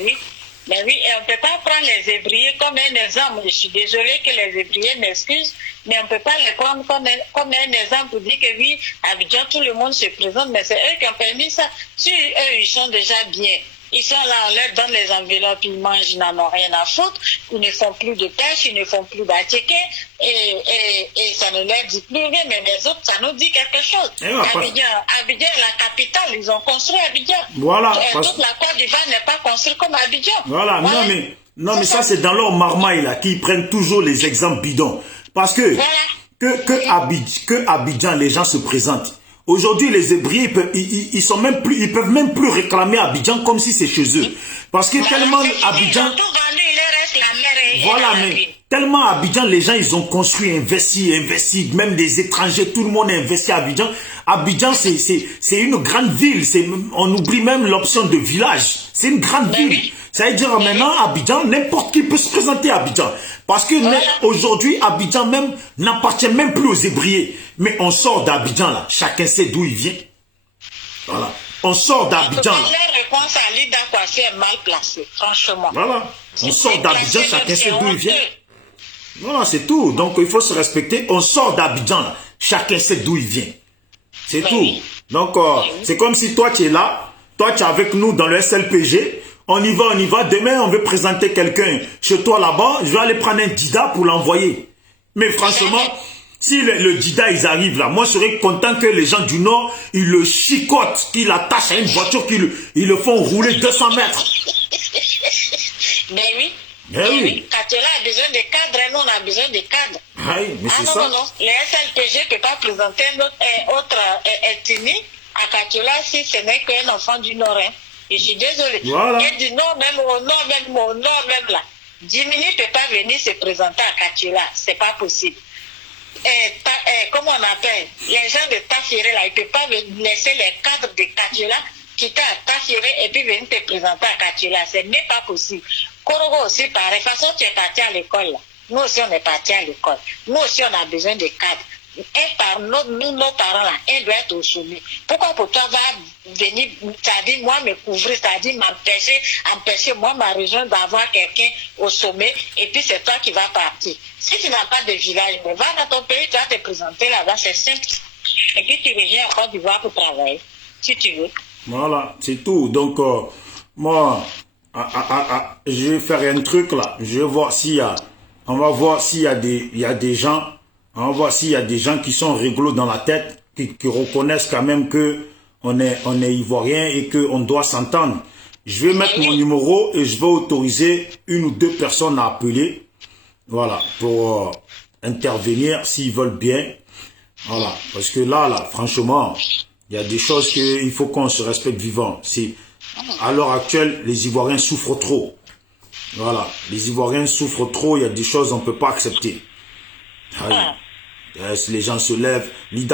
oui, et on ne peut pas prendre les Hébriers comme un exemple. Je suis désolée que les Hébriers m'excusent, mais on ne peut pas les prendre comme un exemple pour dire que oui, à Abidjan, tout le monde se présente, mais c'est eux qui ont permis ça. Si eux, ils sont déjà bien. Ils sont là, on leur donne les enveloppes, ils mangent, ils n'en ont rien à foutre, ils ne font plus de pêche, ils ne font plus d'attiqué, et ça ne leur dit plus rien, mais les autres, ça nous dit quelque chose. Abidjan est la capitale, ils ont construit Abidjan. Voilà. Toute la Côte d'Ivoire n'est pas construite comme Abidjan. Voilà, non mais ça c'est dans leur marmaille là, qu'ils prennent toujours les exemples bidons. Parce que, que Abidjan, les gens se présentent. Aujourd'hui, les Hébriers, ils peuvent même plus réclamer Abidjan comme si c'est chez eux. Parce que tellement Abidjan... Voilà, mais tellement Abidjan, les gens, ils ont construit, investi, même des étrangers, tout le monde a investi à Abidjan. Abidjan, c'est une grande ville. On oublie même l'option de village. C'est une grande ville. Ça veut dire maintenant, Abidjan, n'importe qui peut se présenter à Abidjan. Parce que aujourd'hui, Abidjan même n'appartient même plus aux Hébriers. Mais on sort d'Abidjan là. Chacun sait d'où il vient. Voilà. On sort d'Abidjan là. La réponse à Lida Kwasi est mal placée, franchement. Voilà. On sort d'Abidjan, chacun sait d'où il vient. Voilà, c'est tout. Donc il faut se respecter. On sort d'Abidjan là. Chacun sait d'où il vient. C'est tout. Donc c'est comme si toi tu es là. Toi tu es avec nous dans le SLPG. On y va. Demain, on veut présenter quelqu'un chez toi là-bas. Je vais aller prendre un Dida pour l'envoyer. Mais franchement, si le Dida, ils arrivent là, moi, je serais content que les gens du Nord, ils le chicotent, qu'ils l'attachent à une voiture, ils le font rouler 200 mètres. Mais oui. Katiola a besoin de cadres, nous, on a besoin de cadres. Mais c'est ça. Non. Le SLPG ne peut pas présenter un autre ethnie à Katiola si ce n'est qu'un enfant du Nord. Je suis désolée. Voilà. Et du Nord, même au Nord même là. Jiminy ne peut pas venir se présenter à Katiola. C'est pas possible. Comment on appelle? Les gens de Tafiré là, ils ne peuvent pas laisser les cadres de Katiola quitter à Tafiré et puis venir te présenter à Katiola. Ce n'est pas possible. Korogo aussi, pareil. De toute façon, tu es parti à l'école là. Nous aussi, on est parti à l'école. Nous aussi, on a besoin de cadres. Nos parents là, un doit être au sommet. Pourquoi pour toi va venir, c'est-à-dire moi me couvrir, c'est-à-dire empêcher moi ma région d'avoir quelqu'un au sommet et puis c'est toi qui vas partir. Si tu n'as pas de village, va dans ton pays, tu vas te présenter là-bas, c'est simple. Et puis tu reviens en Côte d'Ivoire pour travailler, si tu veux. Voilà, c'est tout. Donc moi, je vais faire un truc là. Je vais voir on va voir s'il y a des gens. On va voir s'il y a des gens qui sont rigolos dans la tête, qui reconnaissent quand même que on est ivoirien et qu'on doit s'entendre. Je vais mettre mon numéro et je vais autoriser une ou deux personnes à appeler. Voilà, pour intervenir s'ils veulent bien. Voilà, parce que là, franchement, il y a des choses qu'il faut qu'on se respecte vivant. À l'heure actuelle, les Ivoiriens souffrent trop. Voilà, les Ivoiriens souffrent trop, il y a des choses qu'on ne peut pas accepter. Les gens se lèvent. Et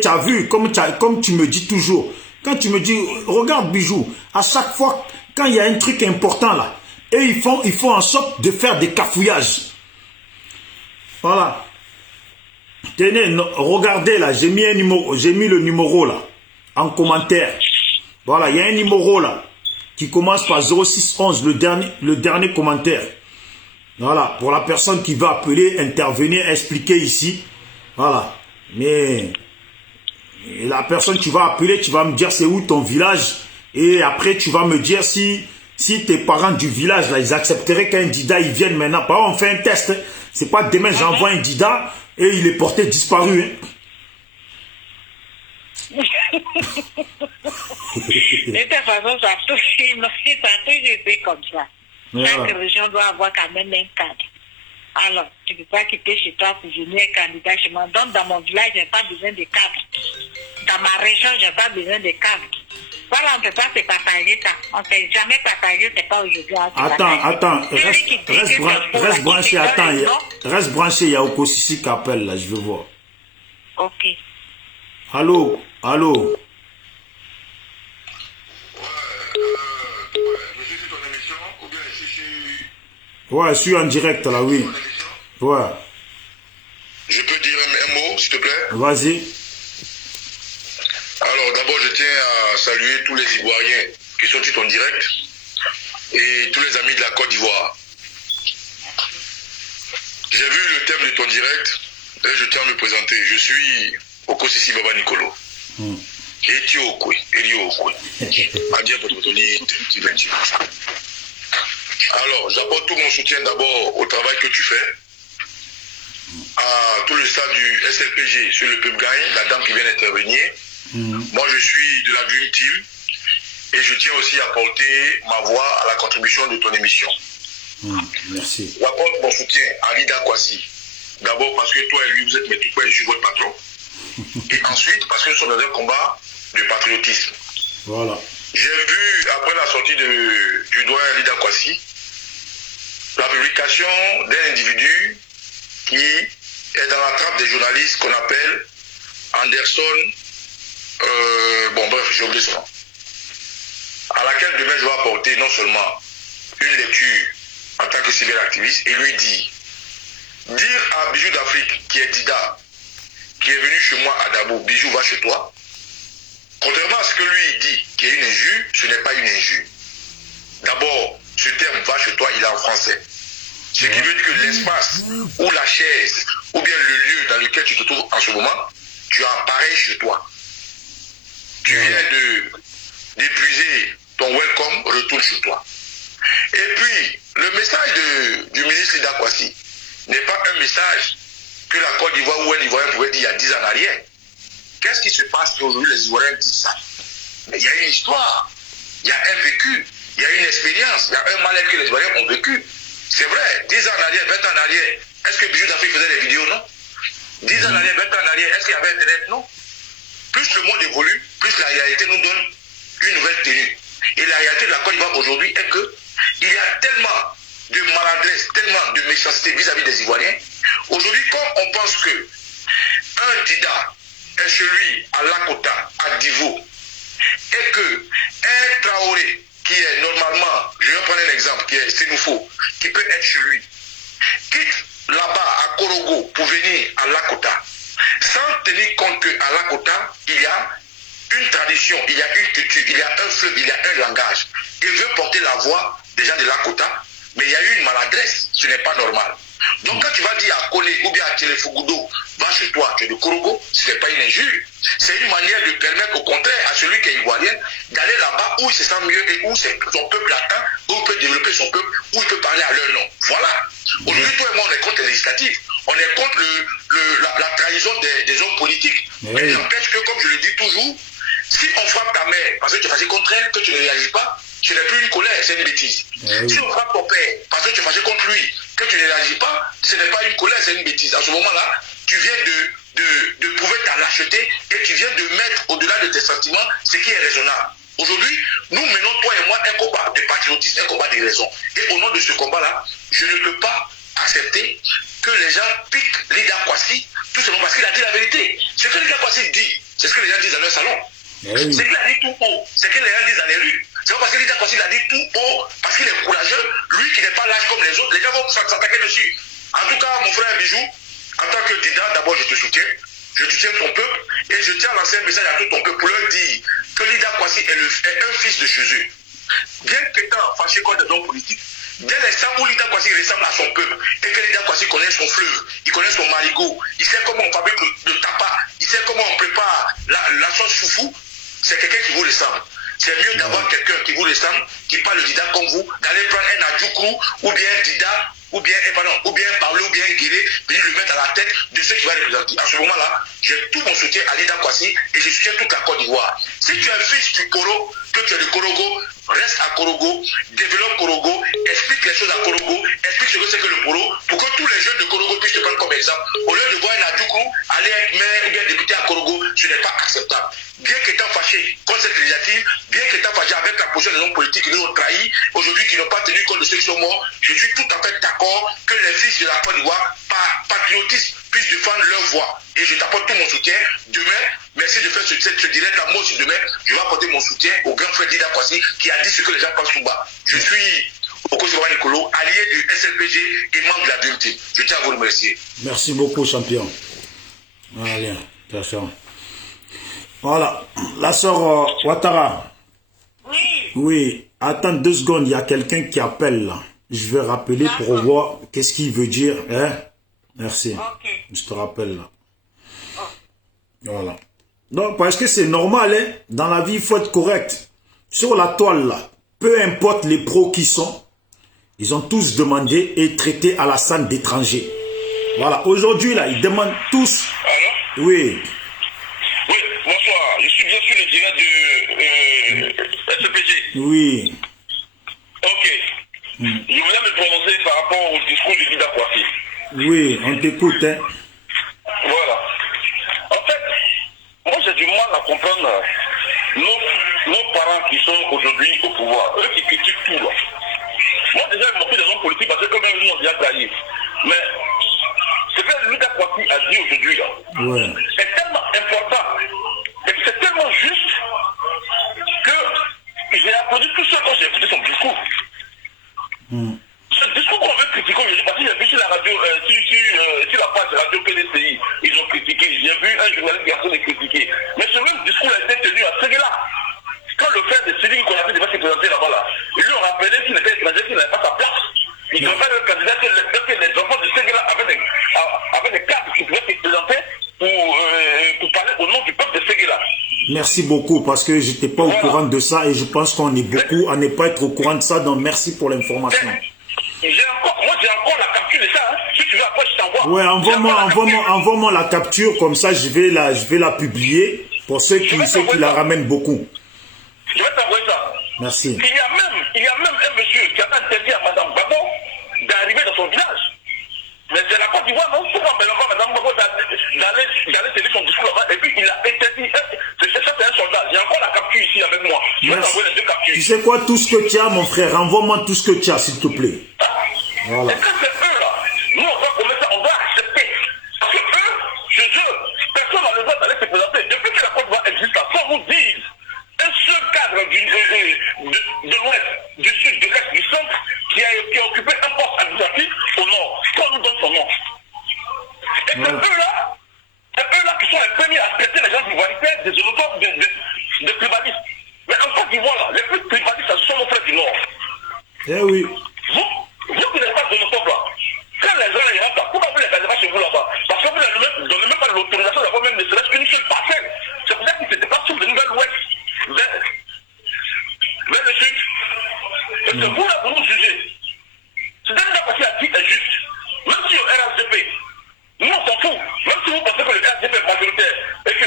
tu as vu, comme tu me dis toujours, quand tu me dis, regarde Bijou, à chaque fois, quand il y a un truc important là, et ils font en sorte de faire des cafouillages. Voilà. Tenez, regardez là, j'ai mis le numéro là, en commentaire. Voilà, il y a un numéro là, qui commence par 0611, le dernier commentaire. Voilà, pour la personne qui va appeler, intervenir, expliquer ici. Voilà, mais la personne que tu vas appeler, tu vas me dire c'est où ton village. Et après, tu vas me dire si tes parents du village, là, ils accepteraient qu'un Dida, ils viennent maintenant. Par exemple, on fait un test. C'est pas demain, j'envoie un Dida et il est porté disparu. Hein. De toute façon, ça a toujours été comme ça. Chaque région doit avoir quand même un cadre. Alors, tu ne peux pas quitter chez toi pour venir candidat chez moi. Donc, dans mon village, je n'ai pas besoin de cadres. Dans ma région, je n'ai pas besoin de cadres. Voilà, on ne peut pas se partager ça. On ne s'est jamais partagé, c'est pas aujourd'hui. Attends, reste branché, reste branché, il y a Okosisi qui appelle là, je veux voir. Ok. Allô. Ouais, je suis en direct là, oui. Ouais. Je peux dire un mot, s'il te plaît? Vas-y. Alors, d'abord, je tiens à saluer tous les Ivoiriens qui sont sur ton direct et tous les amis de la Côte d'Ivoire. J'ai vu le thème de ton direct et je tiens à me présenter. Je suis Okosisi Baba Nicolo. Alors, j'apporte tout mon soutien d'abord au travail que tu fais, à tout le staff du SLPG sur le peuple gagne, la dame qui vient d'intervenir. Moi, je suis de la Dream Team et je tiens aussi à apporter ma voix à la contribution de ton émission. Merci. J'apporte mon soutien à Lida Kwasi. D'abord parce que toi et lui, vous êtes mes tout près, je suis votre patron. Et ensuite, parce que nous sommes dans un combat de patriotisme. Voilà. J'ai vu, après la sortie du doyen Lida Kwasi, la publication d'un individu qui est dans la trappe des journalistes qu'on appelle Anderson, bon bref, j'ai oublié son nom, à laquelle demain je vais apporter non seulement une lecture en tant que cyberactiviste et lui dire à Bijou d'Afrique, qui est Dida, qui est venu chez moi à Dabo, Bijou va chez toi, contrairement à ce que lui dit, qui est une injure, ce n'est pas une injure. D'abord, ce terme va chez toi, il est en français. Ce qui veut dire que l'espace ou la chaise, ou bien le lieu dans lequel tu te trouves en ce moment, tu as pareil chez toi. Tu viens d'épuiser ton welcome, retourne chez toi. Et puis, le message du ministre Lida Kwasi n'est pas un message que la Côte d'Ivoire ou un Ivoirien pouvait dire il y a 10 ans en arrière. Qu'est-ce qui se passe aujourd'hui, les Ivoiriens disent ça? Mais il y a une histoire, il y a un vécu, il y a une expérience, il y a un mal-être que les Ivoiriens ont vécu. C'est vrai, 10 ans en arrière, 20 ans en arrière, est-ce que Bijou d'Afrique faisait des vidéos? Non. 10 ans en arrière, 20 ans en arrière, est-ce qu'il y avait Internet? Non. Plus le monde évolue, plus la réalité nous donne une nouvelle tenue. Et la réalité de la Côte d'Ivoire aujourd'hui est que il y a tellement de maladresse, tellement de méchanceté vis-à-vis des Ivoiriens. Aujourd'hui, quand on pense que un Dida est celui à Lakota, à Divo, et que un Traoré, qui est normalement, je vais prendre un exemple, qui est Sénoufo, qui peut être celui, quitte là-bas à Korogo pour venir à Lakota, sans tenir compte qu'à Lakota, il y a une tradition, il y a une culture, il y a un fleuve, il y a un langage. Il veut porter la voix des gens de Lakota, mais il y a eu une maladresse, ce n'est pas normal. Donc quand tu vas dire à Kone ou bien à Téléfogoudo, va chez toi, tu es de Korogo, ce n'est pas une injure. C'est une manière de permettre au contraire à celui qui est ivoirien d'aller là-bas où il se sent mieux et où son peuple attend, où il peut développer son peuple, où il peut parler à leur nom. Voilà. Aujourd'hui, toi et moi, on est contre les législatives. On est contre la trahison des hommes politiques. Mais il n'empêche que, comme je le dis toujours, si on frappe ta mère parce que tu es fâché contre elle, que tu ne réagis pas, ce n'est plus une colère, c'est une bêtise. Si on frappe ton père parce que tu es fâché contre lui, que tu ne réagis pas, ce n'est pas une colère, c'est une bêtise. À ce moment-là, tu viens de prouver ta lâcheté et tu viens de mettre au-delà de tes sentiments ce qui est raisonnable. Aujourd'hui, nous menons, toi et moi, un combat de patriotisme, un combat de raison. Et au nom de ce combat-là, je ne peux pas accepter que les gens piquent Lida Kwasi, tout simplement parce qu'il a dit la vérité. Ce que Lida Kwasi dit, c'est ce que les gens disent dans leur salon. Ce qu'il a dit tout haut, c'est ce que les gens disent dans les rues. C'est pas parce que Lida Kwasi l'a dit tout haut, parce qu'il est courageux, lui qui n'est pas lâche comme les autres, les gens vont s'attaquer dessus. En tout cas, mon frère Bijou, en tant que Dida, d'abord je te soutiens ton peuple, et je tiens à lancer un message à tout ton peuple pour leur dire que Lida Kwasi est un fils de chez eux. Bien qu'étant fâché contre des hommes politiques, dès l'instant où Lida Kwasi ressemble à son peuple, et que Lida Kwasi connaît son fleuve, il connaît son marigot, il sait comment on fabrique le tapas, il sait comment on prépare la sauce foufou, c'est quelqu'un qui vous ressemble. C'est mieux d'avoir quelqu'un qui vous ressemble, qui parle le Dida comme vous, d'aller prendre un Adjoukrou, ou bien Dida, ou bien Pablo, ou bien Guéré, puis le mettre à la tête de ceux qui vont représenter. À ce moment-là, j'ai tout mon soutien à Lida Kwasi et je soutiens toute la Côte d'Ivoire. Si tu es fils du Koro, que tu es de Korogo, reste à Korogo, développe Korogo, explique explique les choses à Korogo, explique ce que c'est que le polo, pour que tous les jeunes de Korogo puissent te prendre comme exemple. Au lieu de voir un Adjoukou aller être maire ou bien député à Korogo, ce n'est pas acceptable. Bien qu'étant fâché contre cette législative, bien qu'étant fâché avec la position des hommes politiques qui nous ont trahis, aujourd'hui qui n'ont pas tenu compte de ceux qui sont morts, je suis tout à fait d'accord que les fils de la Côte d'Ivoire, par patriotisme, puissent défendre leur voix. Et je t'apporte tout mon soutien. Demain, merci de faire ce direct-là. Moi aussi, demain, je vais apporter mon soutien au grand frère Dida Kwasi qui a dit ce que les gens pensent tout bas. Je suis Okosewa Nicolo, allié du SLPG et membre de la Dream Team. Je tiens à vous remercier. Merci beaucoup, champion. Allez, attention. Voilà, la sœur Ouattara. Oui. Oui, attends 2 secondes, il y a quelqu'un qui appelle là. Je vais rappeler pour voir qu'est-ce qu'il veut dire. Hein? Merci. Okay. Je te rappelle là. Voilà. Donc, parce que c'est normal, hein? Dans la vie, il faut être correct. Sur la toile là, peu importe les pros qui sont, ils ont tous demandé et traité Alassane d'étranger. Voilà, aujourd'hui là, ils demandent tous. Alors? Oui. Oui, bonsoir. Je suis bien sur le direct de SPG. Oui. Ok. Je voulais me prononcer par rapport au discours de Dida Kwasi. Oui, on t'écoute. Hein. Voilà. En fait, moi j'ai du mal à comprendre nos parents qui sont aujourd'hui au pouvoir. Eux qui critiquent tout là. Moi déjà, je m'en fous des hommes politiques parce que comme ils nous ont déjà trahi. Mais ce que Dida Kwasi a dit aujourd'hui là, Ouais. c'est tellement important et c'est tellement juste que j'ai applaudi tout ça quand j'ai écouté son discours. Ce discours qu'on veut critiquer aujourd'hui, parce que j'ai vu sur la radio, sur la page radio PDCI, ils ont critiqué. J'ai vu un journaliste qui a essayé de critiquer. Mais ce même discours a été tenu à Séguéla. Quand le frère de Céline qu'on a fait devait se présenter là-bas, là, ils lui ont rappelé qu'il était étranger, qu'il n'avait pas sa place. Il ne devait pas être candidat que les enfants de Séguéla avaient des cartes qui pouvaient se présenter pour parler au nom du peuple de Séguéla. Merci beaucoup parce que je n'étais pas au courant de ça et je pense qu'on est beaucoup à ne pas être au courant de ça. Donc merci pour l'information. Moi j'ai encore la capture de ça. Hein. Si tu veux après je t'envoie. Ouais, envoie-moi la capture comme ça je vais la publier pour ceux qui la ramènent beaucoup. Je vais t'envoyer ça. Merci. Il y a même un monsieur qui a interdit à Madame Babo d'arriver dans son village. Mais c'est la Côte d'Ivoire, non? Pourquoi Madame Babo d'aller tenir son discours là-bas et puis il a interdit. Ça c'est un soldat. J'ai encore la capture ici avec moi. Je vais t'envoyer les 2 captures. Tu sais quoi, tout ce que tu as, mon frère, envoie-moi tout ce que tu as, s'il te plaît. Voilà. Et quand c'est eux là, nous on doit commettre ça, on doit accepter. Parce que eux, chez eux, personne n'a le droit d'aller se présenter. Depuis que la Côte d'Ivoire existe là, sans vous dire, un seul cadre de l'ouest, du sud, de l'est, du centre, qui a occupé un poste administratif au nord, qu'on nous donne son nom. Et c'est eux là qui sont les premiers à traiter les gens d'ivoirité, des homophobes, des tribalistes. Mais en Côte d'Ivoire là, les plus tribalistes, ce sont nos frères du nord. Eh oui. Vous qui n'êtes pas xénophobe là, quand les gens les rentrent là, pourquoi vous ne les gardez pas chez vous là-bas? Parce que vous ne donnez même pas l'autorisation d'avoir même ne serait-ce qu'une seule parcelle. C'est pour ça qu'ils s'étaient pas sur le nouvel ouest, vers le sud. Et c'est vous là, vous nous jugez. C'est déjà passé à qui est juste. Même si au RHDP, nous on s'en fout. Même si vous pensez que le RHDP est majoritaire et que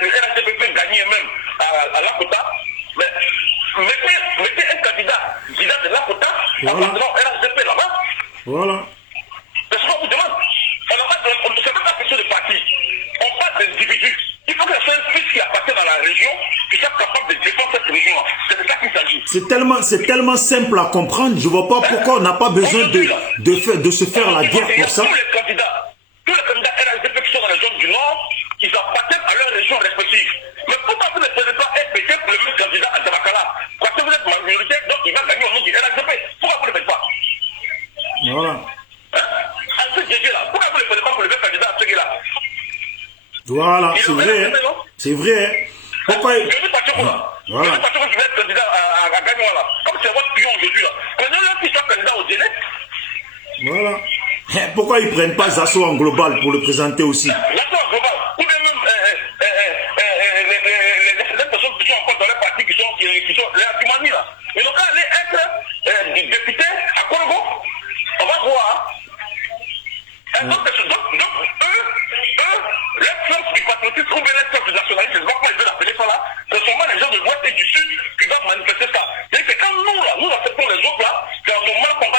le RHDP peut gagner même à Lakota, mais mettez un candidat de Lakota appartenant au RHDP là-bas. Voilà. C'est ce qu'on vous demande. C'est pas une question de parti. On parle d'individus. Il faut que ce soit un fils qui appartient à la région qui soit capable de défendre cette région. C'est de ça qu'il s'agit. C'est tellement simple à comprendre. Je ne vois pas pourquoi on n'a pas besoin de se faire la guerre pour ça. Tous les candidats RHDP qui sont dans la zone du Nord, ils appartiennent à leur région respective. Mais pourquoi vous ne faites pas répéter pour le même candidat à Tabakala? Parce que vous êtes majoritaire, donc il va gagner au nom du RHDP. Pourquoi vous ne le faites pas? Voilà. À ce là, pourquoi vous ne le faites pas pour le même candidat à ce là? Voilà, c'est vrai. C'est vrai. Pourquoi Je dis pas que vous là. Je dis pas que vous êtes candidat à Gagnon là. Comme c'est votre pion aujourd'hui là. Prenez-le qui soit candidat au Zénith. Voilà. Pourquoi ils ne prennent pas Zasso en global pour le présenter aussi? Zasso en global. Ou bien même les personnes qui sont encore dans les partis qui sont les Atumani là. Ils n'ont qu'à aller être députés à Korogo. On va voir. Donc eux, les forces du patriotisme ou bien les forces du nationalisme, je ne sais pas comment ils veulent appeler ça là, ce sont les gens de l'ouest et du sud qui doivent manifester ça. C'est quand nous acceptons les autres là, c'est en ce moment qu'on va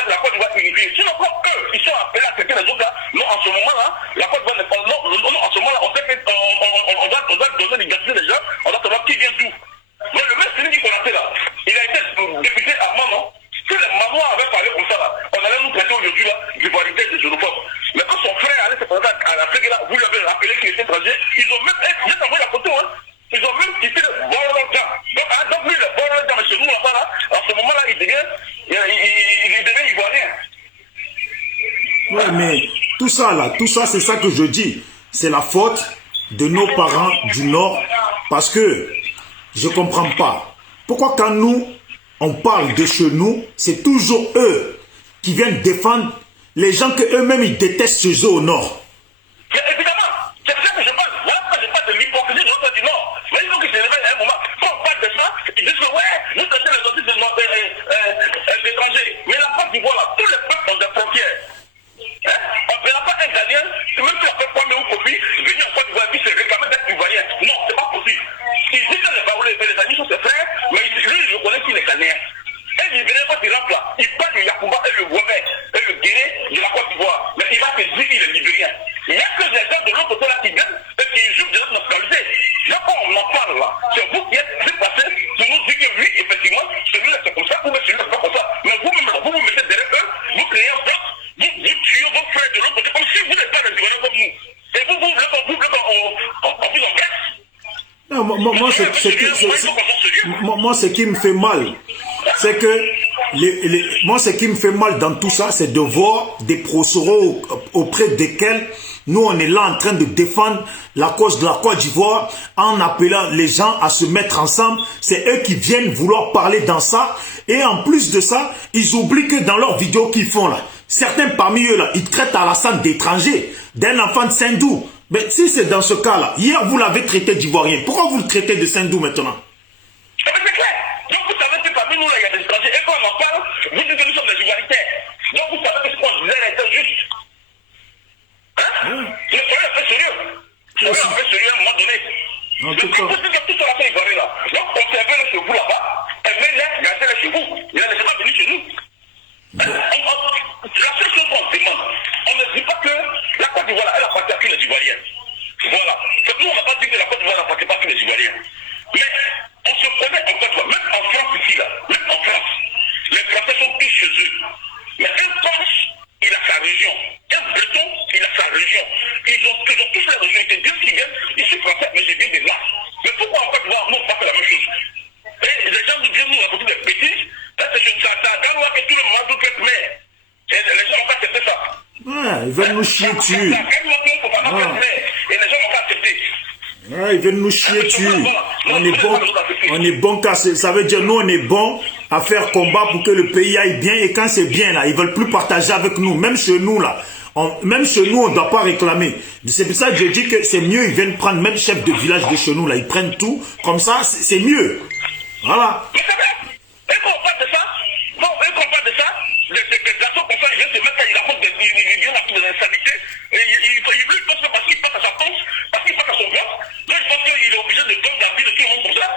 vous l'avez rappelé qu'il était étranger, ils ont même, j'ai envoyé la photo, hein, ils ont même quitté le Borolga. Donc lui, le Borolga, mais chez nous, là-bas, à ce moment-là, il devient ivoirien. Ouais, mais tout ça là, tout ça, c'est ça que je dis. C'est la faute de nos parents du Nord, parce que je comprends pas. Pourquoi quand nous, on parle de chez nous, c'est toujours eux qui viennent défendre les gens que eux-mêmes ils détestent chez eux au Nord. Mais évidemment, c'est ça que je parle. Voilà pourquoi je parle de l'hypocrisie de l'autre du Nord. Mais il faut qu'ils se réveillent à un moment. Quand on parle de ça, ils disent que ouais, nous traitons les autres de l'étranger. Mais la Côte d'Ivoire, là, tous les peuples ont des frontières. Hein? On ne verra pas un Ghanéen, même si on fait Kwame ou Kofi, venir en Côte d'Ivoire et puis se réclamer d'être ivoirien. Non, c'est pas possible. Il dit que les Baoulés et les amis sont ses frères, mais lui, je connais qu'il est Ghanéen. Et il venait quand il rentre là, il parle du Yakuba et le Womé et le Guinée de la Côte d'Ivoire. Mais il va te dire qu'il est libérien. Il n'y a que des gens de l'autre côté là qui viennent et qui jouent de notre nationalité. Là, quand on en parle là, c'est vous qui êtes passé pour nous dire que oui, effectivement, celui-là c'est comme ça, ou bien celui-là c'est pas comme ça. Mais vous-même, vous vous mettez derrière eux, vous créez un bloc, vous tuez vos frères de l'autre côté, comme si vous n'êtes pas les Ivoiriens comme nous. Et vous voulez qu'on vous en presse. Non, moi, ce qui me fait mal, c'est que moi, ce qui me fait mal dans tout ça, c'est de voir des procureurs auprès desquels nous, on est là en train de défendre la cause de la Côte d'Ivoire en appelant les gens à se mettre ensemble. C'est eux qui viennent vouloir parler dans ça. Et en plus de ça, ils oublient que dans leurs vidéos qu'ils font là, certains parmi eux là, ils traitent Alassane d'étranger, d'un enfant de Sindou. Mais si c'est dans ce cas-là, hier vous l'avez traité d'Ivoirien, pourquoi vous le traitez de Sindou maintenant? C'est clair. Donc vous savez que parmi nous là, il y a des étrangers. Et quand on en parle, vous dites que nous sommes des humanitaires. Donc vous savez que ce qu'on disait était juste. Hein? Il faut un peu sérieux. Il faut un peu sérieux à un moment donné. En tout cas. Vous dites que tout ça là, c'est ivoirien là. Donc conservez-le chez vous là-bas. Et mettez-les, gardez-les chez vous. Il ne laissez pas venir chez nous. La seule chose qu'on demande, on ne dit pas que la Côte d'Ivoire, elle appartient à tous les Ivoiriens. Voilà. C'est nous, on n'a pas dit que la Côte d'Ivoire n'appartient pas à tous les Ivoiriens. Mais on se connaît en Côte d'Ivoire, même en France ici, là, même en France. Les Français sont tous chez eux. Mais un Corse, il a sa région. Un Breton, il a sa région. Ils ont tous les régions. Ils te disent qu'ils viennent, ils sont français, mais je viens de là. Mais pourquoi en Côte d'Ivoire, nous, on ne fait pas la même chose? Et les gens nous viennent nous raconter des bêtises. Là, c'est ça dans que tout le monde doit être maire. Et les gens n'ont pas accepté ça. Ouais, ils veulent nous chier dessus. Et les gens n'ont pas accepté. Ouais, ils veulent nous chier dessus. On est bon car ça veut dire nous on est bon à faire combat pour que le pays aille bien, et quand c'est bien là, ils veulent plus partager avec nous. Même chez nous là, même chez nous on ne doit pas réclamer. C'est pour ça que je dis que c'est mieux, ils viennent prendre même chef de village de chez nous là, ils prennent tout, comme ça c'est mieux. Voilà. Mais c'est vrai. Et quand on parle de ça, les garçons comme ça, ils viennent se mettre, ils racontent ils viennent raconter des insanités, et ils pensent que parce qu'il passe à sa pense, parce qu'il passe à son bloc, là ils pensent qu'il est obligé de prendre la vie de tout le monde comme ça.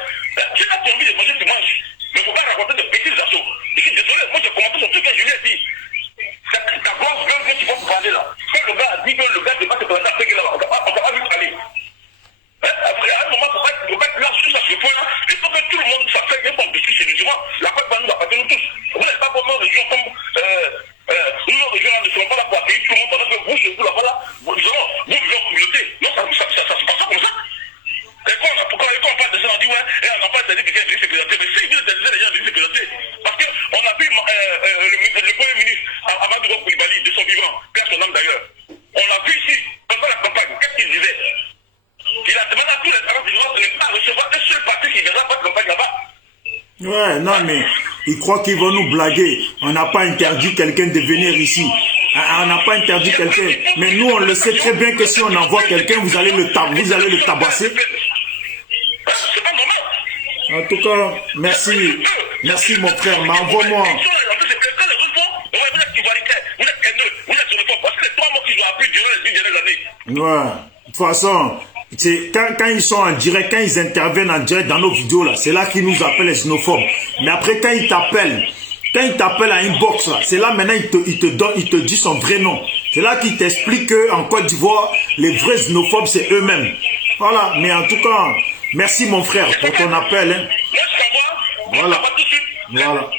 Si tu as envie de manger, tu manges. Mais il ne faut pas raconter de bêtises d'assaut. Je suis désolé, moi j'ai commenté sur tout ce que Julien a dit. Ta grosse gueule que tu vas vous parler là. Quand le gars a dit que le gars ne va pas se présenter à ce gars-là, on ne va pas vu parler. Après, à un moment, il faut mettre là sur ce point-là. Il faut que tout le monde s'appelle bien comme dessus chez les gens. La Côte d'Ivoire nous appartient nous tous. Vous n'êtes pas comme nos régions comme nos régions ne sont pas là pour appuyer tout le monde pendant que vous, chez vous, là-bas, vous vivez en communauté. Non, ça se passe pas comme ça. Et quand on parle de ça, on dit ouais, et on n'a pas dit que c'est une sécurité. Mais si vous êtes les gens de sécurité, parce qu'on a vu le Premier ministre Amadou Koulibaly de son vivant, père son âme d'ailleurs. On l'a vu ici, pendant la campagne, qu'est-ce qu'il disait? Il a demandé à tous les parents du Nord de ne pas recevoir un seul parti qui viendra pas de campagne là-bas. Ouais, non, mais ils croient qu'ils vont nous blaguer. On n'a pas interdit quelqu'un de venir ici. On n'a pas interdit quelqu'un. Mais nous, on le sait très bien que si on envoie quelqu'un, vous allez le tabasser. C'est pas normal. En tout cas, merci. Merci, mon frère. Mais envoie-moi. Ouais, de toute façon, quand ils sont en direct, quand ils interviennent en direct dans nos vidéos là, c'est là qu'ils nous appellent les xénophobes. Mais après, quand ils t'appellent à inbox là, c'est là maintenant il te dit son vrai nom. C'est là qu'il t'explique qu'en Côte d'Ivoire, les vrais xénophobes c'est eux-mêmes. Voilà, mais en tout cas, merci mon frère pour ton appel. Hein. Voilà. Voilà.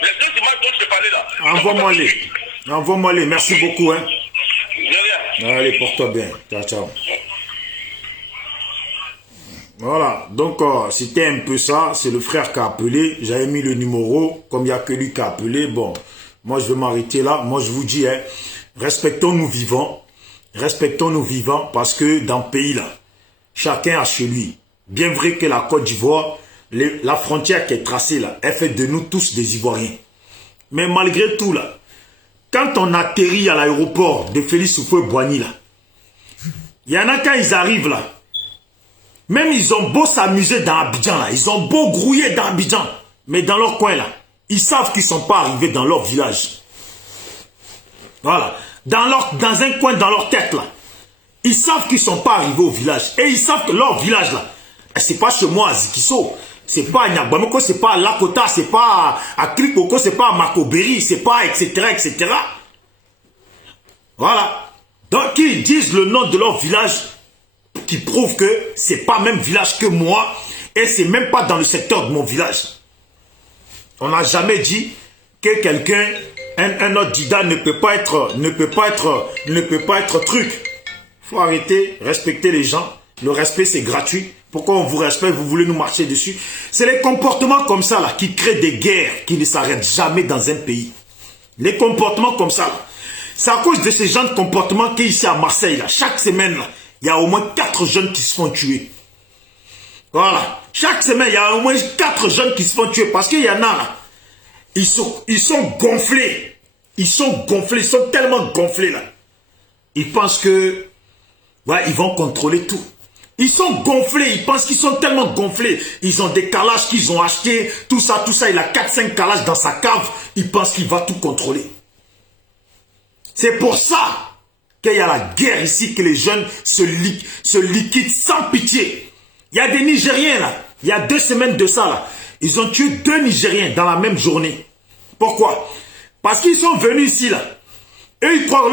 Envoie-moi-les. Merci beaucoup. Hein. Allez, porte-toi bien. Ciao, ciao. Voilà, donc c'était un peu ça, c'est le frère qui a appelé, j'avais mis le numéro, comme il n'y a que lui qui a appelé, bon, moi je vais m'arrêter là, moi je vous dis, hein, respectons nos vivants, parce que dans le pays là, chacun a chez lui. Bien vrai que la Côte d'Ivoire, la frontière qui est tracée là, elle fait de nous tous des Ivoiriens. Mais malgré tout là, quand on atterrit à l'aéroport de Félix Houphouët-Boigny là, il y en a quand ils arrivent là, même ils ont beau s'amuser dans Abidjan là, ils ont beau grouiller dans Abidjan, mais dans leur coin là, ils savent qu'ils ne sont pas arrivés dans leur village. Voilà, dans un coin dans leur tête là, ils savent qu'ils ne sont pas arrivés au village. Et ils savent que leur village là, c'est pas chez moi à Zikiso, c'est pas à Nyabamoko, c'est pas à Lakota, c'est pas à Krikoko, c'est pas à Makoberi, c'est pas etc. etc. Voilà. Donc ils disent le nom de leur village qui prouve que c'est pas le même village que moi et c'est même pas dans le secteur de mon village. On n'a jamais dit que quelqu'un, un autre dida ne peut pas être truc. Faut arrêter, respecter les gens. Le respect c'est gratuit. Pourquoi on vous respecte, vous voulez nous marcher dessus? C'est les comportements comme ça là qui créent des guerres qui ne s'arrêtent jamais dans un pays. Les comportements comme ça là. C'est à cause de ces gens de comportements qu'ici à Marseille là, chaque semaine là, il y a au moins 4 jeunes qui se font tuer. Voilà. Chaque semaine, il y a au moins 4 jeunes qui se font tuer. Parce qu'il y en a là. Ils sont gonflés. Ils sont gonflés. Ils sont tellement gonflés là. Ils pensent que... Ouais, ils vont contrôler tout. Ils sont gonflés. Ils pensent qu'ils sont tellement gonflés. Ils ont des calages qu'ils ont achetés. Tout ça. Il a 4-5 calages dans sa cave. Ils pensent qu'il va tout contrôler. C'est pour ça qu'il y a la guerre ici, que les jeunes se liquident sans pitié. Il y a des Nigériens là, il y a 2 semaines de ça là, ils ont tué 2 Nigériens dans la même journée. Pourquoi? Parce qu'ils sont venus ici là. Eux ils croient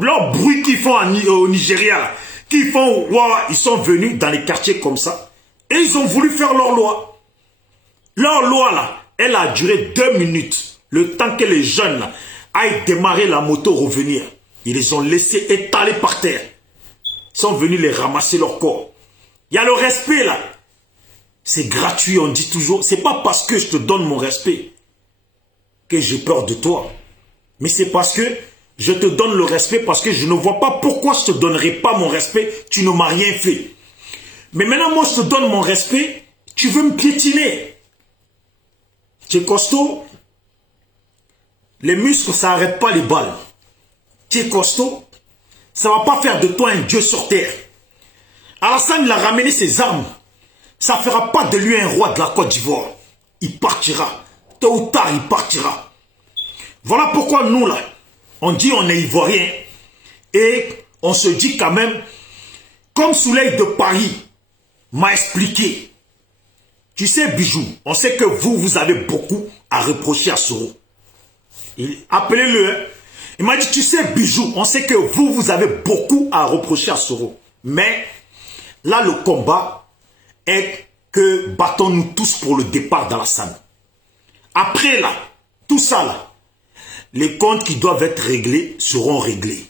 leur bruit qu'ils font au Nigeria là, qu'ils font, wow, ils sont venus dans les quartiers comme ça. Et ils ont voulu faire leur loi. Leur loi là, elle a duré 2 minutes. Le temps que les jeunes là aillent démarrer la moto, revenir. Ils les ont laissés étaler par terre. Ils sont venus les ramasser leur corps. Il y a le respect là. C'est gratuit, on dit toujours. C'est pas parce que je te donne mon respect que j'ai peur de toi. Mais c'est parce que je te donne le respect parce que je ne vois pas pourquoi je te donnerai pas mon respect. Tu ne m'as rien fait. Mais maintenant, moi, je te donne mon respect. Tu veux me piétiner. Tu es costaud. Les muscles, ça n'arrête pas les balles. Tu es costaud, ça ne va pas faire de toi un dieu sur terre. Alassane, il a ramené ses armes. Ça ne fera pas de lui un roi de la Côte d'Ivoire. Il partira. Tôt ou tard, il partira. Voilà pourquoi nous, là, on dit on est Ivoirien. Et on se dit quand même, comme Soleil de Paris m'a expliqué. Tu sais, Bijou, on sait que vous avez beaucoup à reprocher à Soro. Appelez-le, hein. Il m'a dit, tu sais, Bijou, on sait que vous avez beaucoup à reprocher à Soro. Mais, là, le combat est que battons-nous tous pour le départ d'Alassane. Après, là, tout ça, là, les comptes qui doivent être réglés seront réglés.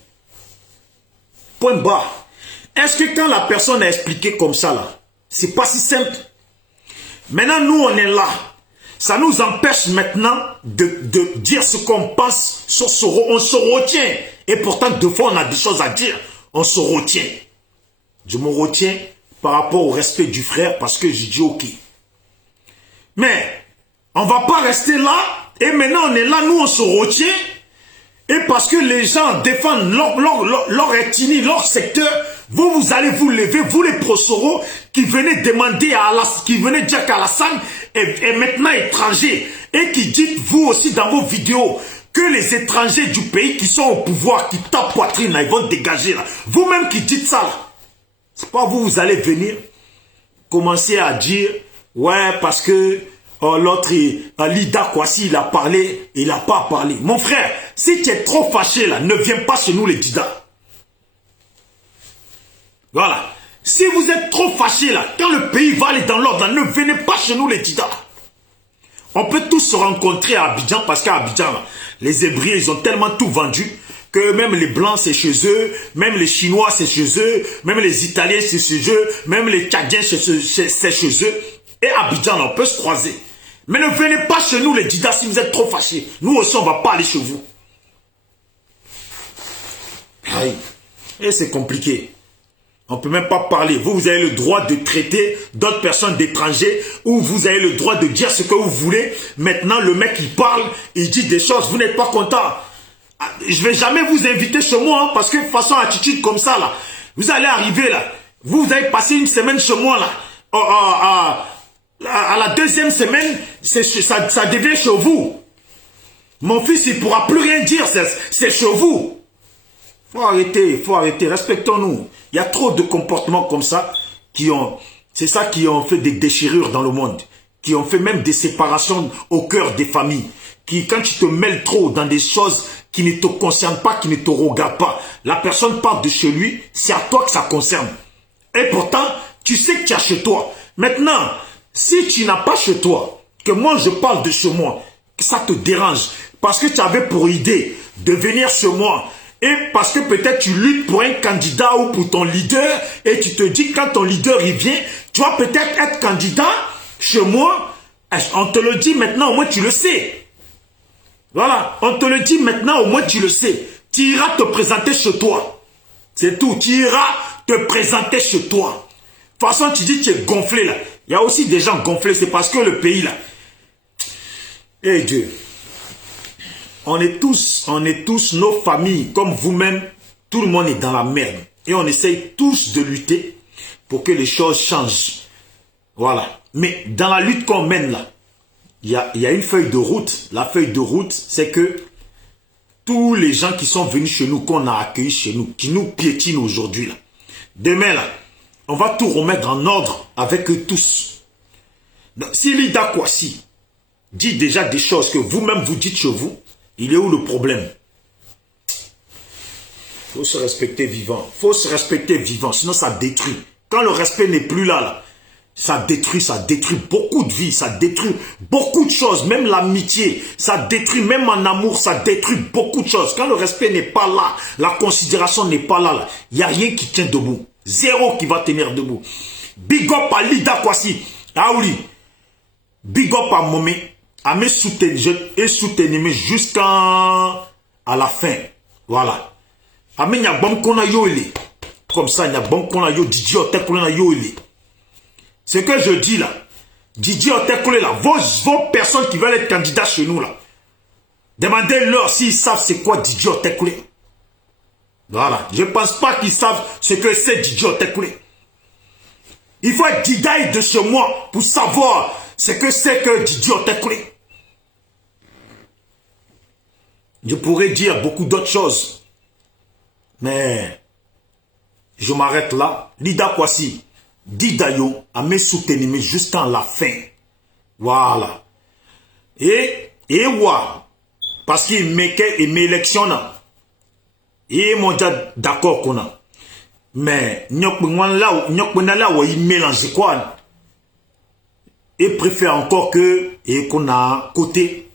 Point barre. Est-ce que quand la personne a expliqué comme ça, là, c'est pas si simple? Maintenant, nous, on est là. Ça nous empêche maintenant de dire ce qu'on pense sur Soro. On se retient. Et pourtant, 2 fois, on a des choses à dire. On se retient. Je me retiens par rapport au respect du frère parce que j'ai dit OK. Mais, on ne va pas rester là. Et maintenant, on est là, nous, on se retient. Et parce que les gens défendent leur ethnie, leur secteur, vous allez vous lever, vous les pro-Soro, qui venez demander à Alassane, qui venez dire qu'Alassane est maintenant étranger, et qui dites vous aussi dans vos vidéos que les étrangers du pays qui sont au pouvoir, qui tapent poitrine, là, ils vont dégager là. Vous-même qui dites ça là, c'est pas vous allez venir commencer à dire, ouais, parce que l'autre, Lida Kwasi, il a parlé, il n'a pas parlé. Mon frère, si tu es trop fâché là, ne viens pas chez nous les Dida. Voilà. Si vous êtes trop fâché là, quand le pays va aller dans l'ordre, ne venez pas chez nous les Dida. On peut tous se rencontrer à Abidjan parce qu'à Abidjan, les Hébriers, ils ont tellement tout vendu que même les Blancs, c'est chez eux, même les Chinois, c'est chez eux, même les Italiens, c'est chez eux, même les Tchadiens, c'est chez eux. Et Abidjan, on peut se croiser. Mais ne venez pas chez nous, les Dida, si vous êtes trop fâchés. Nous aussi, on ne va pas aller chez vous. Aïe. Et c'est compliqué. On ne peut même pas parler. Vous avez le droit de traiter d'autres personnes d'étrangers ou vous avez le droit de dire ce que vous voulez. Maintenant, le mec, il parle, il dit des choses. Vous n'êtes pas content. Je ne vais jamais vous inviter chez moi hein, parce que de façon attitude comme ça, là, vous allez arriver là. Vous allez passer une semaine chez moi là. À la deuxième semaine, ça devient chez vous. Mon fils, il ne pourra plus rien dire. C'est chez vous. Faut arrêter, respectons-nous. Il y a trop de comportements comme ça qui ont fait des déchirures dans le monde, qui ont fait même des séparations au cœur des familles. Quand tu te mêles trop dans des choses qui ne te concernent pas, qui ne te regardent pas, la personne part de chez lui, c'est à toi que ça concerne. Et pourtant, tu sais que tu as chez toi. Maintenant, si tu n'as pas chez toi, que moi je parle de chez moi, que ça te dérange, parce que tu avais pour idée de venir chez moi, et parce que peut-être tu luttes pour un candidat ou pour ton leader, et tu te dis quand ton leader il vient, tu vas peut-être être candidat chez moi, on te le dit maintenant, au moins tu le sais. Voilà, on te le dit maintenant, au moins tu le sais. Tu iras te présenter chez toi. C'est tout, tu iras te présenter chez toi. De toute façon, tu dis que tu es gonflé là. Il y a aussi des gens gonflés, c'est parce que le pays là. Eh Dieu. On est tous, nos familles, comme vous-même, tout le monde est dans la merde. Et on essaye tous de lutter pour que les choses changent. Voilà. Mais dans la lutte qu'on mène là, il y a une feuille de route. La feuille de route, c'est que tous les gens qui sont venus chez nous, qu'on a accueillis chez nous, qui nous piétinent aujourd'hui là, demain là, on va tout remettre en ordre avec eux tous. Donc, si Lida Kwasi dit déjà des choses que vous-même vous dites chez vous, il est où le problème? Il faut se respecter vivant. Il faut se respecter vivant, sinon ça détruit. Quand le respect n'est plus là, ça détruit beaucoup de vies, ça détruit beaucoup de choses, même l'amitié, ça détruit, même en amour, ça détruit beaucoup de choses. Quand le respect n'est pas là, la considération n'est pas là, il n'y a rien qui tient debout. Zéro qui va tenir debout. Big up à Lida Kwasi. Ah oui. Big up à Momé. À me soutenir et soutenir jusqu'à la fin. Voilà. À me nyabam kona yo ele. Comme ça, nyabam kona yo Didier Otekole yo ele. Ce que je dis là, Didier Otekole là, vos personnes qui veulent être candidats chez nous là, demandez-leur s'ils savent c'est quoi Didier Otekole. Voilà. Je ne pense pas qu'ils savent ce que c'est Didier Otekole. Il faut être Didaï de chez moi pour savoir ce que c'est que Didier Otekole. Je pourrais dire beaucoup d'autres choses. Mais je m'arrête là. Lida Kwasi, Didayo, à me soutenir jusqu'à la fin. Voilà. Et voilà. Parce qu'il m'électionne. Et mon dieu d'accord qu'on a. Mais nyok là où il mélange quoi. Et préfère encore que et qu'on a côté.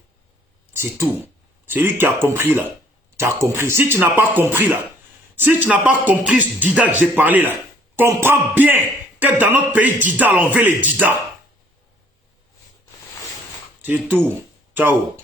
C'est tout. C'est lui qui a compris là. Tu as compris. Si tu n'as pas compris là, si tu n'as pas compris ce Dida que j'ai parlé là, comprends bien que dans notre pays Dida, on veut les Dida. C'est tout. Ciao.